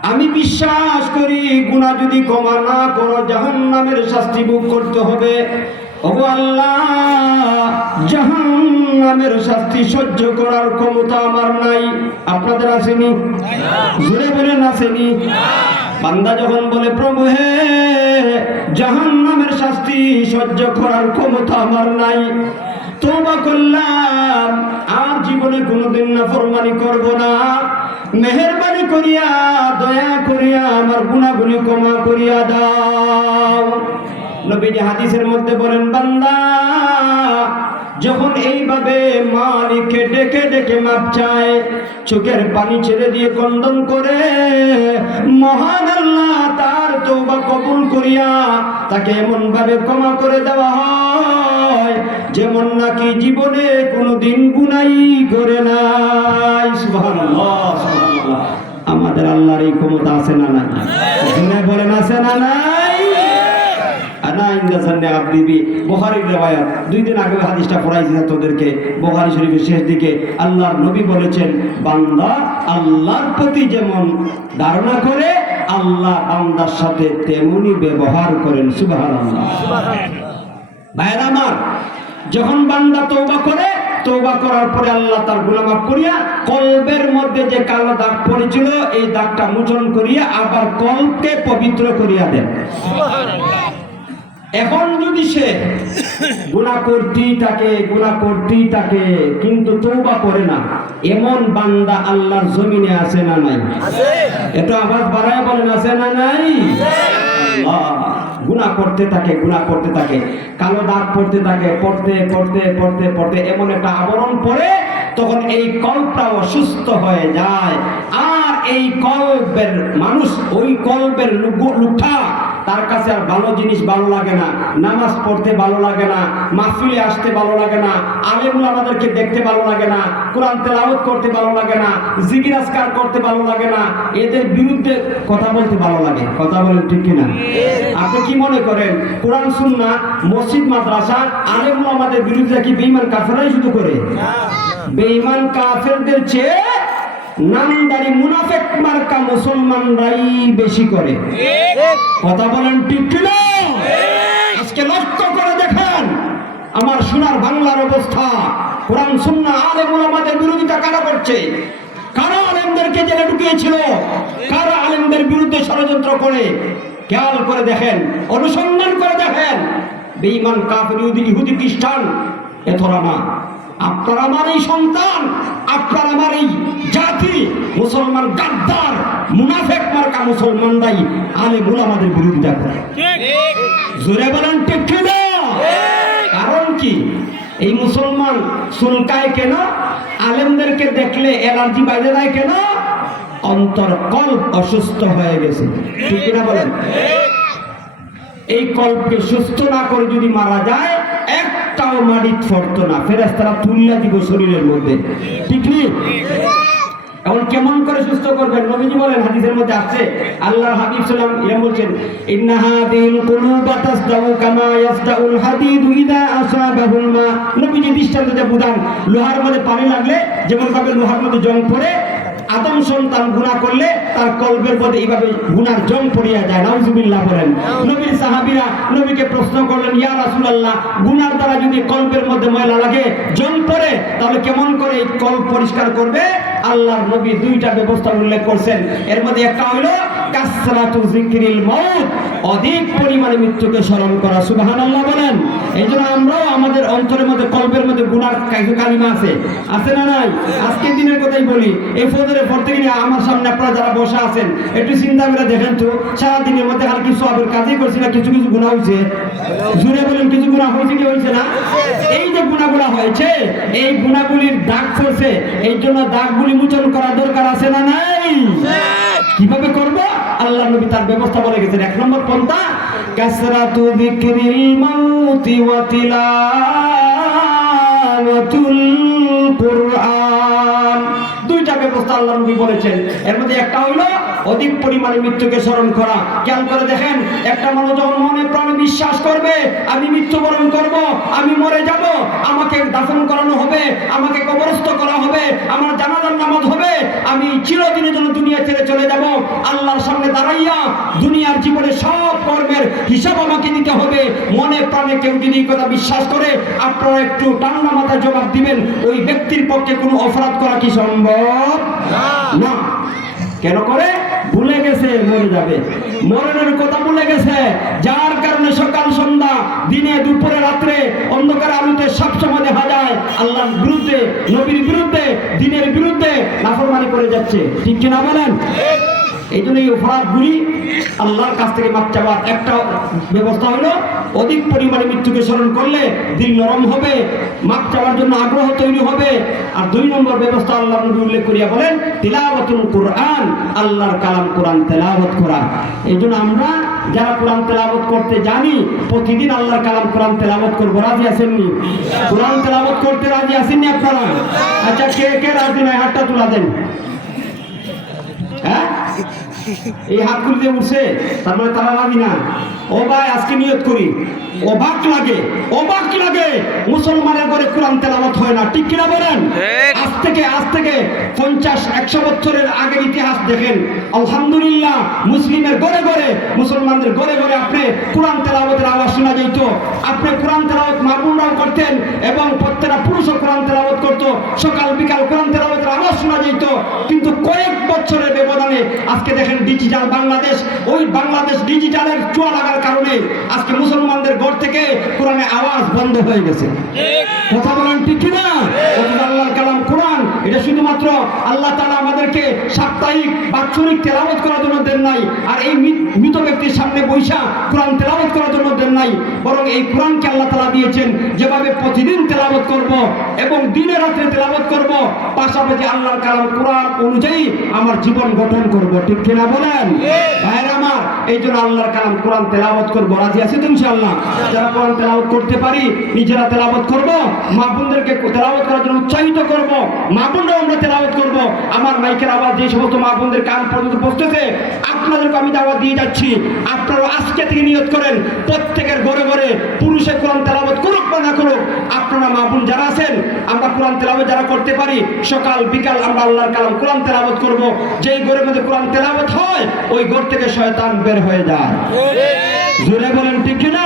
আমি বিশ্বাস করি গুনাহ যদি ক্ষমা না করো জাহান্নামের শাস্তি ভোগ করতে হবে। ওগো আল্লাহ, জাহান্নামের শাস্তি সহ্য করার ক্ষমতা আমার নাই। আপনাদের আসেনি? জোরে বলেন আসেনি? বান্দা যখন বলে, প্রভু হে জাহান্নামের শাস্তি সহ্য করার ক্ষমতা আমার নাই, তওবা করলাম, আর জীবনে কোনোদিন নাফরমানি করব না, মেহেরবানি করিয়া দয়া করিয়া আমার গুনাহগুলি ক্ষমা করিয়া দাও। নবীজি হাদিসের মধ্যে বলেন, বান্দা যখন এইভাবে মালিককে ডেকে ডেকে মাপ চায়, চোখের পানি ছেড়ে দিয়ে ক্রন্দন করে, মহান আল্লাহ তার তওবা কবুল করিয়া তাকে এমন ভাবে ক্ষমা করে দেওয়া হয় যেমন নাকি জীবনে কোনোদিন গুনাই করে নাই। সুবহানাল্লাহ, সুবহানাল্লাহ। আমাদের আল্লাহর এই ক্ষমতা আছে না নাই? বলেন আছে না নাই? বুখারীর রিওয়ায়াত, 2 দিন আগে হাদিসটা পড়াইছি তোদেরকে। বুখারী শরীফের শেষ দিকে আল্লাহর নবী বলেছেন, বান্দা আল্লাহর প্রতি যেমন ধারণা করে আল্লাহ বান্দার সাথে তেমনি ব্যবহার করেন। সুবহানাল্লাহ। ভাইরা আমার, যখন বান্দা তওবা করে, তওবা করার পরে আল্লাহ তার গুনাহ মাফ করিয়া কলবের মধ্যে যে কালো দাগ পড়েছিল এই দাগটা মোচন করিয়া আবার কলবকে পবিত্র করিয়া দেন। সুবহানাল্লাহ। এখন যদি সে গুনাহ করতেই থাকে কিন্তু তওবা করে না, এমন বান্দা আল্লাহর জমিনে আছে না নাই? আছে। একটু আওয়াজ বাড়ায় বলেন, আছে না নাই? আল্লাহ গুনাহ করতে থাকে, কালো দাগ পড়তে থাকে, পড়তে এমন একটা আবরণ পড়ে, তখন এই কলবটা অসুস্থ হয়ে যায়। আর এই কলবের মানুষ, ওই কলবের লুঠা, তার কাছে আর ভালো জিনিস ভালো লাগে না, নামাজ পড়তে ভালো লাগে না, মাহফিলে আসতে ভালো লাগে না, আলেম ওলামাদেরকে দেখতে ভালো লাগে না, কোরআন তেলাওয়াত করতে ভালো লাগে না, জিকির আজকার করতে ভালো লাগে না, এদের বিরুদ্ধে কথা বলতে ভালো লাগে। কথা বলেন ঠিক কিনা? আপনি কি মনে করেন কোরআন সুন্নাহ মসজিদ মাদ্রাসা আলেম ওলামাদের বিরুদ্ধে কি বেঈমান কাফেররাই শুধু করে? বেঈমান কাফেরদের চেয়ে নামদারি মুনাফিক মার্কা মুসলমানরাই বেশি করে। কথা বলেন ঠিক কিনা? আজকে লক্ষ্য করে দেখেন আমার সোনার বাংলার অবস্থা। কোরআন সুন্নাহ আলেম ওলামাদের বিরোধিতা কারা করছে? কারা আলেমদেরকে জেলে ঢুকিয়েছিল? কারা আলেমদের বিরুদ্ধে ষড়যন্ত্র করে? খেয়াল করে দেখেন, অনুসন্ধান করে দেখেন। বেঈমান কাফের, ইহুদি খ্রিস্টান এতরা না। আপনার আমার এই সন্তান, আপনার আমার এই জাতি মুসলমান গাদ্দার মুনাফিক মার্কা মুসলমানরাই আলেম ওলামাদের বিরোধিতা করে। জোরে বলেন ঠিক কিনা? কারণ কি? এই মুসলমান সুলকায় কেন? আলেমদেরকে দেখলে অ্যালার্জি বাইরে যায় কেন? অন্তর কল্প অসুস্থ হয়ে গেছে। ঠিক কিনা বলেন? এই কল্পকে সুস্থ না করে যদি মারা যায়, একটাও মাটিত ফরত না, ফেরেশতারা তুলিয়া দিব শরীরের মধ্যে। ঠিক নেই? এখন কেমন করে সুস্থ করবেন? নবীজি বলেন, হাদিসের মধ্যে আছে, আল্লাহর হাবিব সাল্লাল্লাহু আলাইহি ওয়াসাল্লাম বলেন, ইন্না হাদিল কুলুবা তাসদাউ কামা ইয়াসদাউল হাদিদু ইযা আসাবাহুল মা। নবীজি দৃষ্টান্তটা বুঝান, লোহার মধ্যে পানি লাগলে যেমন ভাবে লোহার মধ্যে জং পড়ে, আদম সন্তান গুনাহ করলে তার কলবের মধ্যে এইভাবে গুনার জং পড়িয়া যায়। নাউজুবিল্লাহ বলেন। নবীর সাহাবীরা নবীকে প্রশ্ন করলেন, ইয়া রাসূলুল্লাহ, গুনার দ্বারা যদি কলবের মধ্যে ময়লা লাগে, জং পড়ে, তাহলে কেমন করে এই কলব পরিষ্কার করবে? আল্লাহর নবী 2টা ব্যবস্থা উল্লেখ করছেন। এর মধ্যে একটা হলো কাসরাতু যিকরিল মাউত, অধিক পরিমাণে মৃত্যুকে স্মরণ করা। সুবহানাল্লাহ বলেন। এইজন্য আমরাও আমাদের অন্তরের মধ্যে, কলবের মধ্যে গুনার কিছু কালিমা আছে না নাই? আজকে দিনের কথাই বলি, এই ফজরের পর থেকে আমার সামনে আপনারা যারা বসে আছেন, একটু চিন্তা করে দেখেন তো, সারা দিনের মধ্যে আর কিছু সওয়াবের কাজই করছি না, কিছু গুনাহ হয়েছে? জুড়ে বলেন, কিছু গুনাহ হয়েছে কি হয়েছে না? এই যে গুনাহগুলো হয়েছে, এই গুনাহগুলির দাগ পড়ছে, এই জন্য দাগগুলি মোচন করা দরকার আছে না নাই? কিভাবে করব? আল্লাহ নবী তার ব্যবস্থা বলে গেছেন। 1 নম্বর পন্থা, কাসরাতু যিকরিল মাউতি ওয়া তিলাওয়াতুল কুরআন। 2টা ব্যবস্থা আল্লাহ নবী বলেছেন। এর মধ্যে একটা হলো অধিক পরিমাণে মৃত্যুকে স্মরণ করা। খেয়াল করে দেখেন, একটা মানুষ যখন মনে প্রাণে বিশ্বাস করবে আমি মৃত্যুবরণ করব, আমি মরে যাব, আমাকে দাফন করানো হবে, আমাকে কবরস্থ করা হবে, আমার জানাজার নামাজ হবে, আমি চিরদিনের জন্য দুনিয়া ছেড়ে চলে যাব, আল্লাহর সামনে দাঁড়াইয়া দুনিয়ার জীবনে সব কর্মের হিসাব আমাকে দিতে হবে, মনে প্রাণে কেউ যদি এই কথা বিশ্বাস করে, আপনারা একটু ঠান্ডা মাথায় জবাব দিবেন, ওই ব্যক্তির পক্ষে কোনো অপরাধ করা কি সম্ভব না? কেন করে? ভুলে গেছে মরে যাবে, মরণের কথা ভুলে গেছে, যার কারণে সকাল সন্ধ্যা দিনে দুপুরে রাত্রে অন্ধকার আলোতে সবসময় দেখা যায় আল্লাহর বিরুদ্ধে, নবীর বিরুদ্ধে, দিনের বিরুদ্ধে নাফরমানি করে যাচ্ছে। ঠিক কিনা বলেন? এই জন্য এই অপরাধগুলি আল্লাহর কাছ থেকে মাপ চাওয়ার একটা ব্যবস্থা হলো অধিক পরিমাণে মৃত্যুকে স্মরণ করলে দিল নরম হবে, মাপ চাওয়ার জন্য আগ্রহ তৈরি হবে। আর 2 নম্বর ব্যবস্থা আল্লাহ নবী উল্লেখ করিয়া বলেন তিলাওয়াতুল কোরআন, আল্লাহর কালাম কোরআন তেলাওয়াত করা। এই জন্য আমরা যারা কোরআন তেলাওয়াত করতে জানি প্রতিদিন আল্লাহর কালাম কোরআন তেলাওয়াত করবো। রাজি আছেননি? কোরআন তেলাওয়াত করতে রাজি আছেননি আপনারা? আচ্ছা, কে কে রাজি নাই হাতটা তুলা দেন। হ্যাঁ, এই হাতগুলি দিয়ে উঠছে, তারপরে তারা রাজি না। ও ভাই, আজকে নিয়ত করি, অবাক লাগে, অবাক লাগে মুসলমানের ঘরে কোরআন তেলাওয়াত হয় না। ঠিক কিনা বলেন? আজ থেকে 50-100 বছরের আগের ইতিহাস দেখেন, আলহামদুলিল্লাহ মুসলিমের ঘরে ঘরে, মুসলমানদের ঘরে ঘরে আপনি কোরআন তেলাওয়াতের আওয়াজ শোনা যেত। আপনি কোরআন তেলাওয়াত মামুনরাও করতেন এবং প্রত্যেকটা পুরুষও কোরআন তেলাওয়াত করতো, সকাল বিকাল কোরআন তেলাওয়াতের আওয়াজ শোনা যেত। কিন্তু কয়েক বছরের ব্যবধানে আজকে দেখেন ডিজিটাল বাংলাদেশ, ওই বাংলাদেশ ডিজিটালের চোয়া লাগার কারণে আজকে মুসলমানদের ঘর থেকে কোরআনের আওয়াজ বন্ধ হয়ে গেছে। কথা বলেন ঠিক কিনা? আল্লাহর কালাম কোরআন এটা শুধুমাত্র আল্লাহ তাআলা আমাদেরকে সাপ্তাহিক বাৎসরিক তেলাওয়াত করার জন্য দেন নাই, আর এই মৃত ব্যক্তির সামনে বৈশা কোরআন তেলাওয়াত করার জন্য দেন নাই, বরং এই কোরআনকে আল্লাহ তাআলা দিয়েছেন যেভাবে প্রতিদিন তেলাওয়াত করব এবং দিনে রাতে তেলাওয়াত করব, পাশাপাশি আল্লাহর কালাম কোরআন অনুযায়ী আমার জীবন গঠন করব। ঠিক কিনা বলেন ভাইরা আমার? এই জন্য আল্লাহর কালাম কোরআন তেলাওয়াত করব। রাজি আছি তো ইনশাআল্লাহ? যারা কোরআন তেলাওয়াত করতে পারি নিজেরা তেলাওয়াত করব, মা বোনদেরকে তেলাওয়াত করার জন্য উৎসাহিত করব, মা বোনরাও আমরা তেলাওয়াত করব। আমার মাইকের আওয়াজ যে সমস্ত মা বোনদের কান পর্যন্ত পৌঁছতেছে, আপনাদেরকে আমি দাওয়াত দিয়ে যাচ্ছি, আপনারা আজকে থেকে নিয়ত করেন প্রত্যেকের ঘরে ঘরে পুরুষে কোরআন তেলাওয়াত করুক বা না করুক, আপনারা মা বোন যারা আছেন আমরা কোরআন তেলাওয়াত যারা করতে পারি সকাল বিকাল আমরা আল্লাহর কালাম কোরআন তেলাওয়াত করব। যেই ঘরের মধ্যে কোরআন তেলাওয়াত হয় ওই ঘর থেকে শয়তান বের হয়ে যায়। জোরে বলেন ঠিক কিনা?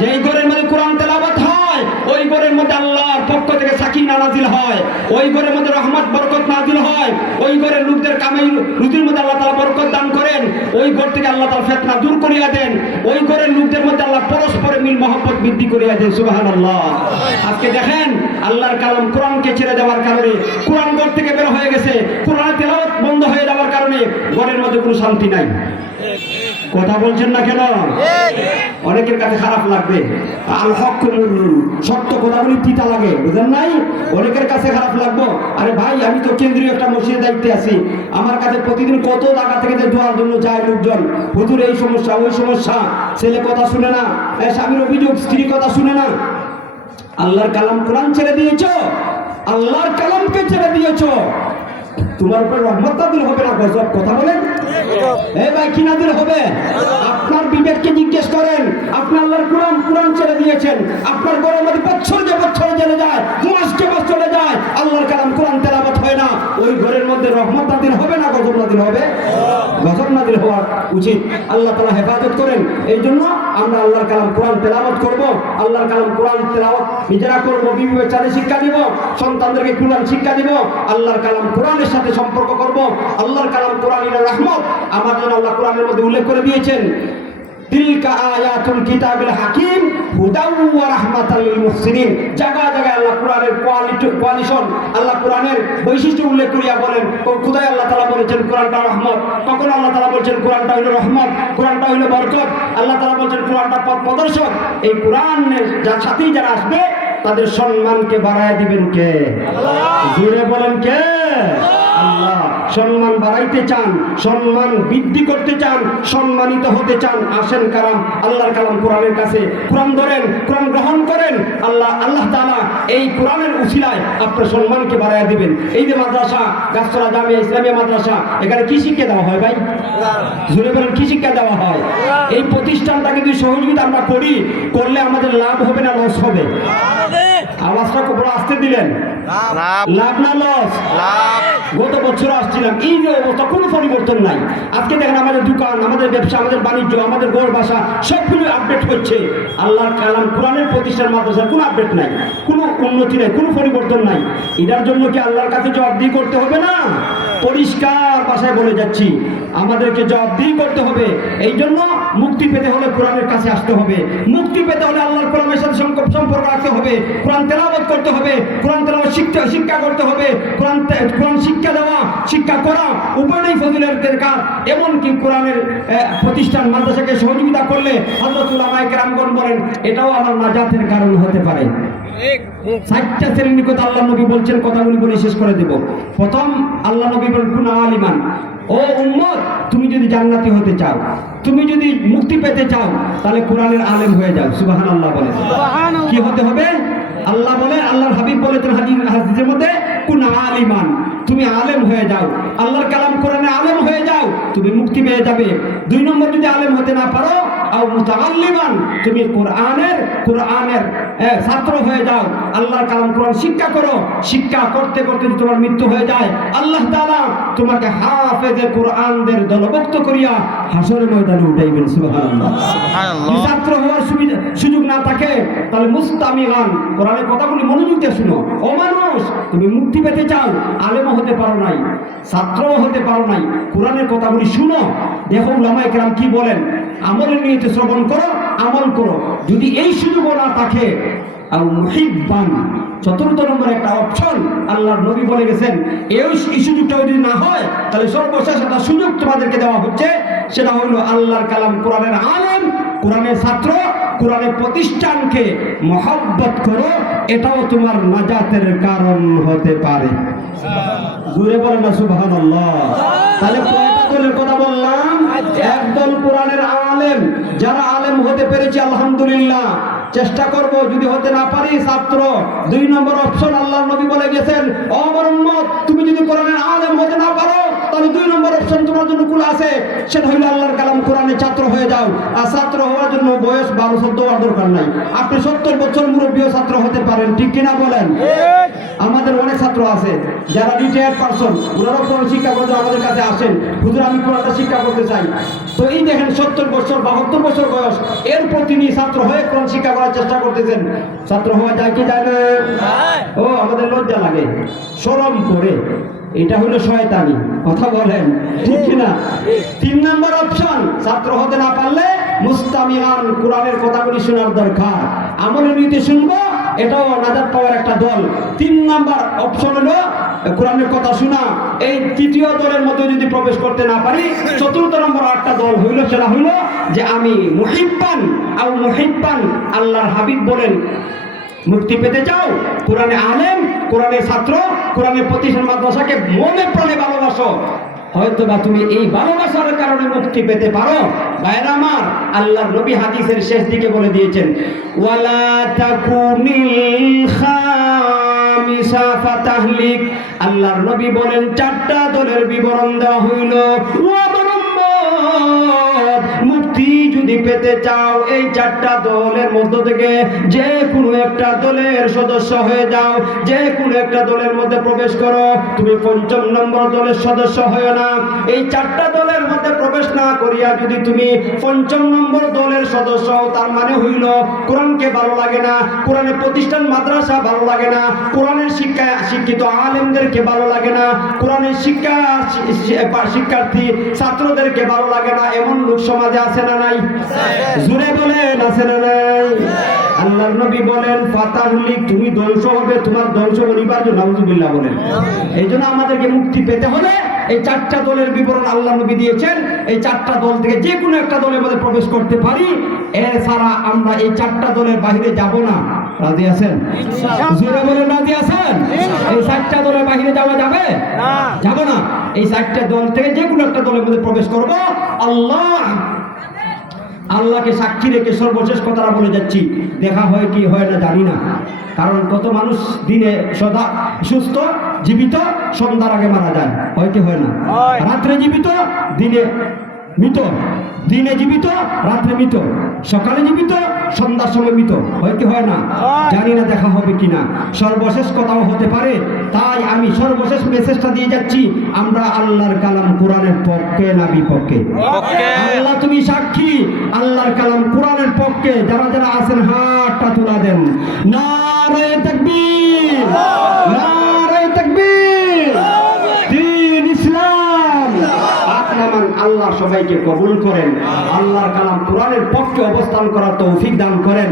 যেই ঘরের মধ্যে কোরআন তেলাওয়াত হয় ওই ঘরের মধ্যে আল্লাহর পক্ষ থেকে সাকিনা নাজিল হয়, ওই ঘরের মধ্যে রহমত বরকত নাজিল হয়, ওই ঘরের লোকদের কামাই রুজির মধ্যে আল্লাহ তাআলা বরকত দান করেন, ওই ঘর থেকে আল্লাহ তাআলা ফিতনা দূর করিয়া দেন, ওই ঘরের লোকদের মধ্যে আল্লাহ পরস্পরের মিল মহব্বত বৃদ্ধি করিয়া দেন। সুবহানাল্লাহ। আজকে দেখেন আল্লাহর কালাম কোরআনকে ছেড়ে দেওয়ার কারণে কোরআন ঘর থেকে বের হয়ে গেছে, কোরআন তেলাওয়াত বন্ধ হয়ে যাওয়ার কারণে ঘরের মধ্যে কোনো শান্তি নাই। কথা বলছেন না কেন? অনেকের কাছে খারাপ লাগবে, আল হক সত্য কথাগুলি তিতা লাগে, বুঝলেন নাই? অনেকের কাছে খারাপ লাগবো, আরে ভাই আমি তো কেন্দ্রীয় একটা মসজিদের দায়িত্বে আছি, আমার কাছে প্রতিদিন কত জায়গা থেকে দোয়ার জন্য যায় লোকজন, হুজুর এই সমস্যা ওই সমস্যা, ছেলে কথা শুনে না, স্বামীর অভিযোগ, স্ত্রী কথা শুনে না। আল্লাহর কালাম কোরআন ছেড়ে দিয়েছো, আল্লাহর কালামকে ছেড়ে দিয়েছো, তোমার উপর রহমত নাযিল হবে না গজব? কথা বলেন এই ভাই, কি নাযিল হবে? আপনার বিবেককে জিজ্ঞেস করেন। আপনি আল্লাহর কোরআন ছেড়ে দিয়েছেন, আপনার ঘরের মধ্যে বছর চলে যায়, মাসকে মাস চলে যায়, আল্লাহর কালাম কোরআন তেলাওয়াত হয় না, ওই ঘরের মধ্যে রহমত নাযিল হবে না গজব নাযিল হবে? গজব নাযিল হওয়া উচিত। আল্লাহ তাআলা হেফাজত করেন। এই জন্য আমরা আল্লাহর কালাম কোরআন তেলাওয়াত করব, আল্লাহর কালাম কোরআন তেলাওয়াত নিজেরা করব, বিবি বাচ্চাদের শিক্ষা দিব, সন্তানদেরকে কোরআন শিক্ষা দিব, আল্লাহর কালাম কোরআনের সাথে সম্পর্ক করব। আল্লাহর কালাম কোরআনের রহমত আমার জন্য আল্লাহ কোরআনের মধ্যে উল্লেখ করে দিয়েছেন, তিলকা আয়াতুল কিতাবিল হাকিম হুদাউ ওয়া রাহমাতাল লিল মুহসিনিন। জায়গায় জায়গায় আল্লাহ কোরআনের কোয়ালিশন, আল্লাহ কোরআনের বৈশিষ্ট্য উল্লেখ করিয়া বলেন। কোথায় আল্লাহ তাআলা বলেছেন কোরআনটা রহমত, কখন আল্লাহ তাআলা বলেছেন কোরআনটা হলো রহমত, কোরআনটা হলো বরকত, আল্লাহ তাআলা বলেছেন কোরআনটা পথ প্রদর্শক। এই কোরআনের যার সাথেই যারা আসবে তাদের সম্মানকে বাড়ায় দিবেন কে? আল্লাহ। জোরে বলেন কে? আল্লাহ। সম্মান বাড়াইতে চান, সম্মান বৃদ্ধি করতে চান, সম্মানিত হতে চান, আসেন কালাম আল্লাহর কালাম কোরআনের কাছে, কোরআন ধরেন, কোরআন গ্রহণ করেন। আল্লাহ তাআলা এই কোরআনের উসিলায় আপনার সম্মানকে বাড়ায় দিবেন। এই যে মাদ্রাসা গাছতলা জামিয়া ইসলামিয়া মাদ্রাসা, এখানে কি শিক্ষা দেওয়া হয় ভাই? জোরে বলেন কি শিক্ষা দেওয়া হয়? এই প্রতিষ্ঠানটাকে যদি সহযোগিতা আমরা করলে আমাদের লাভ হবে না লস হবে? আওয়াজটা বড় আসতে দিলেন, লাভ না লস? গত বছর আসছিলাম, এই যে অবস্থা, কোনো পরিবর্তন নাই। আজকে দেখেন আমাদের দোকান, আমাদের ব্যবসা, আমাদের বাণিজ্য, আমাদের ঘর বাসা সবগুলো আপডেট হচ্ছে। আল্লাহর কালাম কোরআনের প্রতিষ্ঠান মাদ্রাসার কোনো আপডেট নাই, কোনো উন্নতি নাই, কোনো পরিবর্তন নাই। এটার জন্য কি আল্লাহর কাছে জবাবদিহি করতে হবে না? পরিষ্কার ভাষায় বলে যাচ্ছি, আমাদেরকে জবাবদিহি করতে হবে। এই জন্য মুক্তি পেতে হলে কোরআনের কাছে আসতে হবে, মুক্তি পেতে হলে আল্লাহর কোরআনের সাথে সম্পর্ক রাখতে হবে, কোরআন তেলাওয়াত করতে হবে, কোরআন তেলাওয়াত শিক্ষা করতে হবে, কোরআন শিক্ষা দেওয়া, শিক্ষা করা উভয়ই ফজিলতের কাজ। এমনকি কোরআনের প্রতিষ্ঠান মাদ্রাসাকে সহযোগিতা করলে হযরত উলামায়ে কেরামগণ বলেন এটাও আমার নাজাতের কারণ হতে পারে। চারটা শ্রেণীর কথা আল্লাহ নবী বলছেন, কথাগুলি বলে শেষ করে দেব। প্রথম, আল্লাহ নবী বলেন কুন আলিমান, ও উম্মত, তুমি যদি জান্নাতি হতে চাও, তুমি যদি মুক্তি পেতে চাও, তাহলে কোরআনের আলেম হয়ে যাও। সুবহানাল্লাহ বলে। কি হতে হবে? আল্লাহ বলে, আল্লাহর হাবিব বলেছেন হাদিসের মধ্যে, কুন আলিমান, তুমি আলেম হয়ে যাও, আল্লাহর কালাম কোরআনে আলেম হয়ে যাও, তুমি মুক্তি পেয়ে যাবে। 2 নম্বর, যদি আলেম হতে না পারো, আও মুতাআল্লিমান, তুমি কোরআনের ছাত্র হয়ে যাও, আল্লাহর কালাম কোরআন শিক্ষা করো, শিক্ষা করতে করতে যদি তোমার মৃত্যু হয়ে যায়, আল্লাহ তাআলা তোমাকে হাফেজে কোরআনদের দলভুক্ত করিয়া হাসরের ময়দানে উঠাইবেন। সুবহানাল্লাহ। যদি ছাত্র হওয়ার সুযোগ না থাকে, তাহলে মুস্তামিগান, কোরআনের কথাগুলি মনোযোগ দিয়ে শুনো। ও মানুষ, তুমি মুক্তি পেতে চাও, আলেমও হতে পারো নাই, ছাত্রও হতে পারো নাই, কোরআনের কথাগুলি শুনো। দেখো উলামায়ে কেরাম কি বলেন, আমলের নিয়তে শ্রবণ করো, আমল করো। যদি এই সুযোগও না থাকে, আও মুহিব্বান, 4th নম্বর একটা অপশন আল্লাহর নবী বলে গেছেন, এই সুযোগটা যদি না হয়, তাহলে সর্বশেষ একটা সুযোগ তোমাদেরকে দেওয়া হচ্ছে, সেটা হলো আল্লাহর কালাম কোরআনের আলেম, কোরআনের ছাত্র, কোরআনের প্রতিষ্ঠানকে মহব্বত করো, এটাও তোমার নাজাতের কারণ হতে পারে। জোরে বলেন না সুবহানাল্লাহ। তাহলে কয়টা দলের কথা বললাম? একদল কোরআনের আলেম, যারা আলেম হতে পেরেছে আলহামদুলিল্লাহ, চেষ্টা করব, যদি হতে না পারি ছাত্র। 2 নম্বর অপশন আল্লাহর নবী বলে গেছেন, ও আমার উম্মত, তুমি যদি কোরআনের আলেম হতে না পারো, তাহলে 2 নম্বর অপশন তোমার জন্য খোলা আছে, সেটা হলো আল্লাহর কালাম কোরআনের ছাত্র হয়ে যাও। আর ছাত্র হওয়ার জন্য বয়স 12-14 হওয়ার দরকার নাই, আপনি 70 বছর মুরব্বীও ছাত্র হতে পারেন, ঠিক কিনা বলেন? আমাদের অনেক ছাত্র আছে যারা রিটায়ার্ড পারসন, ওনারা কোরআন শিক্ষা করতে আমাদের কাছে আসেন, হুজুর আমি কোরআনটা শিক্ষা করতে চাই। তো এই দেখেন 70 বছর 72 বছর বয়স, এরপর তিনি ছাত্র হয়ে কোরআন শিক্ষা করার চেষ্টা করতেছেন। ছাত্র হওয়া যায় কি যায় না? ও আমাদের লজ্জা লাগে, শরম করে, এটা হলো শয়তানি। কথা বলেন, ঠিক কিনা? 3 নম্বর অপশন, ছাত্র হতে না পারলে মুস্তামিয়ান, কোরআনের কথাগুলি শোনার দরকার, আমলের নীতি শুনবো, এটাও নাজাত পাওয়ার একটা দল। 3 নম্বর অপশন হলো কোরআনের কথা শোনা। এই 3য় দলের মধ্যে যদি প্রবেশ করতে না পারি, 4th নম্বর একটা দল হইল, সেটা হইল যে আমি মুহিব্বান আও মুহিব্বান। আল্লাহর হাবিব বলেন, মুক্তি পেতে চাও, কোরআনে আলেম, কোরআনের ছাত্র, কোরআনের প্রতিষ্ঠান মাদ্রাসাকে মনে প্রাণে ভালোবাসো, হয়তো বা তুমি এই ভালোবাসার কারণে মুক্তি পেতে পারো। ভাইরা আমার, আল্লাহর নবী হাদিসের শেষ দিকে বলে দিয়েছেন, ওয়ালা তাকুনিল খামিসা ফাতাহলিক। আল্লাহর নবী বলেন, 4টা দলের বিবরণ দেওয়া হইল। মুক্তি যদি পেতে চাও, এই 4টা দলের মধ্য থেকে যে কোনো একটা দলের সদস্য হয়ে যাও, যে কোনো একটা দলের মধ্যে প্রবেশ করো। তুমি 5ম নম্বর দলের সদস্য হয়ে না। এই 4টা দলের মধ্যে প্রবেশ না করিয়া যদি তুমি 5ম নম্বর দলের সদস্য হও, তার মানে হইল কোরআনকে ভালো লাগে না, কোরআনের প্রতিষ্ঠান মাদ্রাসা ভালো লাগে না, কোরআনের শিক্ষিত আলেমদেরকে ভালো লাগে না, কোরআনের শিক্ষার্থী ছাত্রদেরকে ভালো লাগে না, এমন লোক সমাজে আছে না নাই? জোরে বলেন, আছে না নাই? আল্লাহর নবী বলেন, ফাতাহলিক, তুমি ধ্বংস হবে, তোমার ধ্বংস করিবার জন্য। নাউযুবিল্লাহ বলেন। এই জন্য আমাদেরকে মুক্তি পেতে হলে এই 4টা দলের বিবরণ আল্লাহ নবী দিয়েছেন। এই 4টা দল থেকে যে কোনো একটা দলের মধ্যে প্রবেশ করতে পারি, এছাড়া আমরা এই 4টা দলের বাইরে যাব না। রাজি আছেন? জোরে বলেন, রাজি আছেন? এই 4টা দলের বাইরে যাওয়া যাবে না, যাব না। এই 4টা দল থেকে যে কোনো একটা দলের মধ্যে প্রবেশ করব। আল্লাহকে সাক্ষী রেখে সর্বশেষ কথাটা বলে যাচ্ছি, দেখা হয় কি হয় না জানি না, কারণ কত মানুষ দিনে সদা সুস্থ জীবিত, সন্ধ্যার আগে মারা যায়, হয় কি হয় না? রাত্রে জীবিত, দিনে মৃত, দিনে জীবিত রাত্রে মৃত, সকালে জীবিত সন্ধ্যার সময় মৃত, হয় কি হয় না? জানি না দেখা হবে কিনা, সর্বশেষ কথাও হতে পারে। তাই আমি সর্বশেষ মেসেজটা দিয়ে যাচ্ছি, আমরা আল্লাহর কালাম কোরআনের পক্ষে না বিপক্ষে? আল্লাহ তুমি সাক্ষী, আল্লাহর কালাম কোরআনের পক্ষে। যারা যারা আছেন হাতটা তুলা দেন। নারে তাকবীর, নারে তাকবীর, দ্বীন ইসলাম। আল্লাহ সবাইকে কবুল করেন, আল্লাহর কালাম কোরআনের পক্ষে অবস্থান করার তৌফিক দান করেন।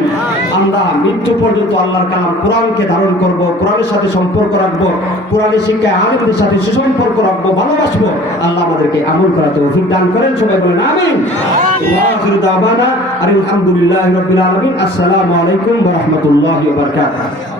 আমরা মৃত্যু পর্যন্ত আল্লাহর কালাম কোরআনকে ধারণ করব, কোরআনের সাথে সম্পর্ক রাখবো, কোরআনের শিক্ষায় আলেমদের সাথে সুসম্পর্ক রাখবো, ভালোবাসবো। আল্লাহ আমাদেরকে আমল করার তৌফিক দান করেন। সবাই বলেন আমিন। ওয়া আখিরু দাওয়ানা আলহামদুলিল্লাহি রাব্বিল আলামিন। আসসালামু আলাইকুম ওয়া রাহমাতুল্লাহি ওয়া বারাকাতুহু।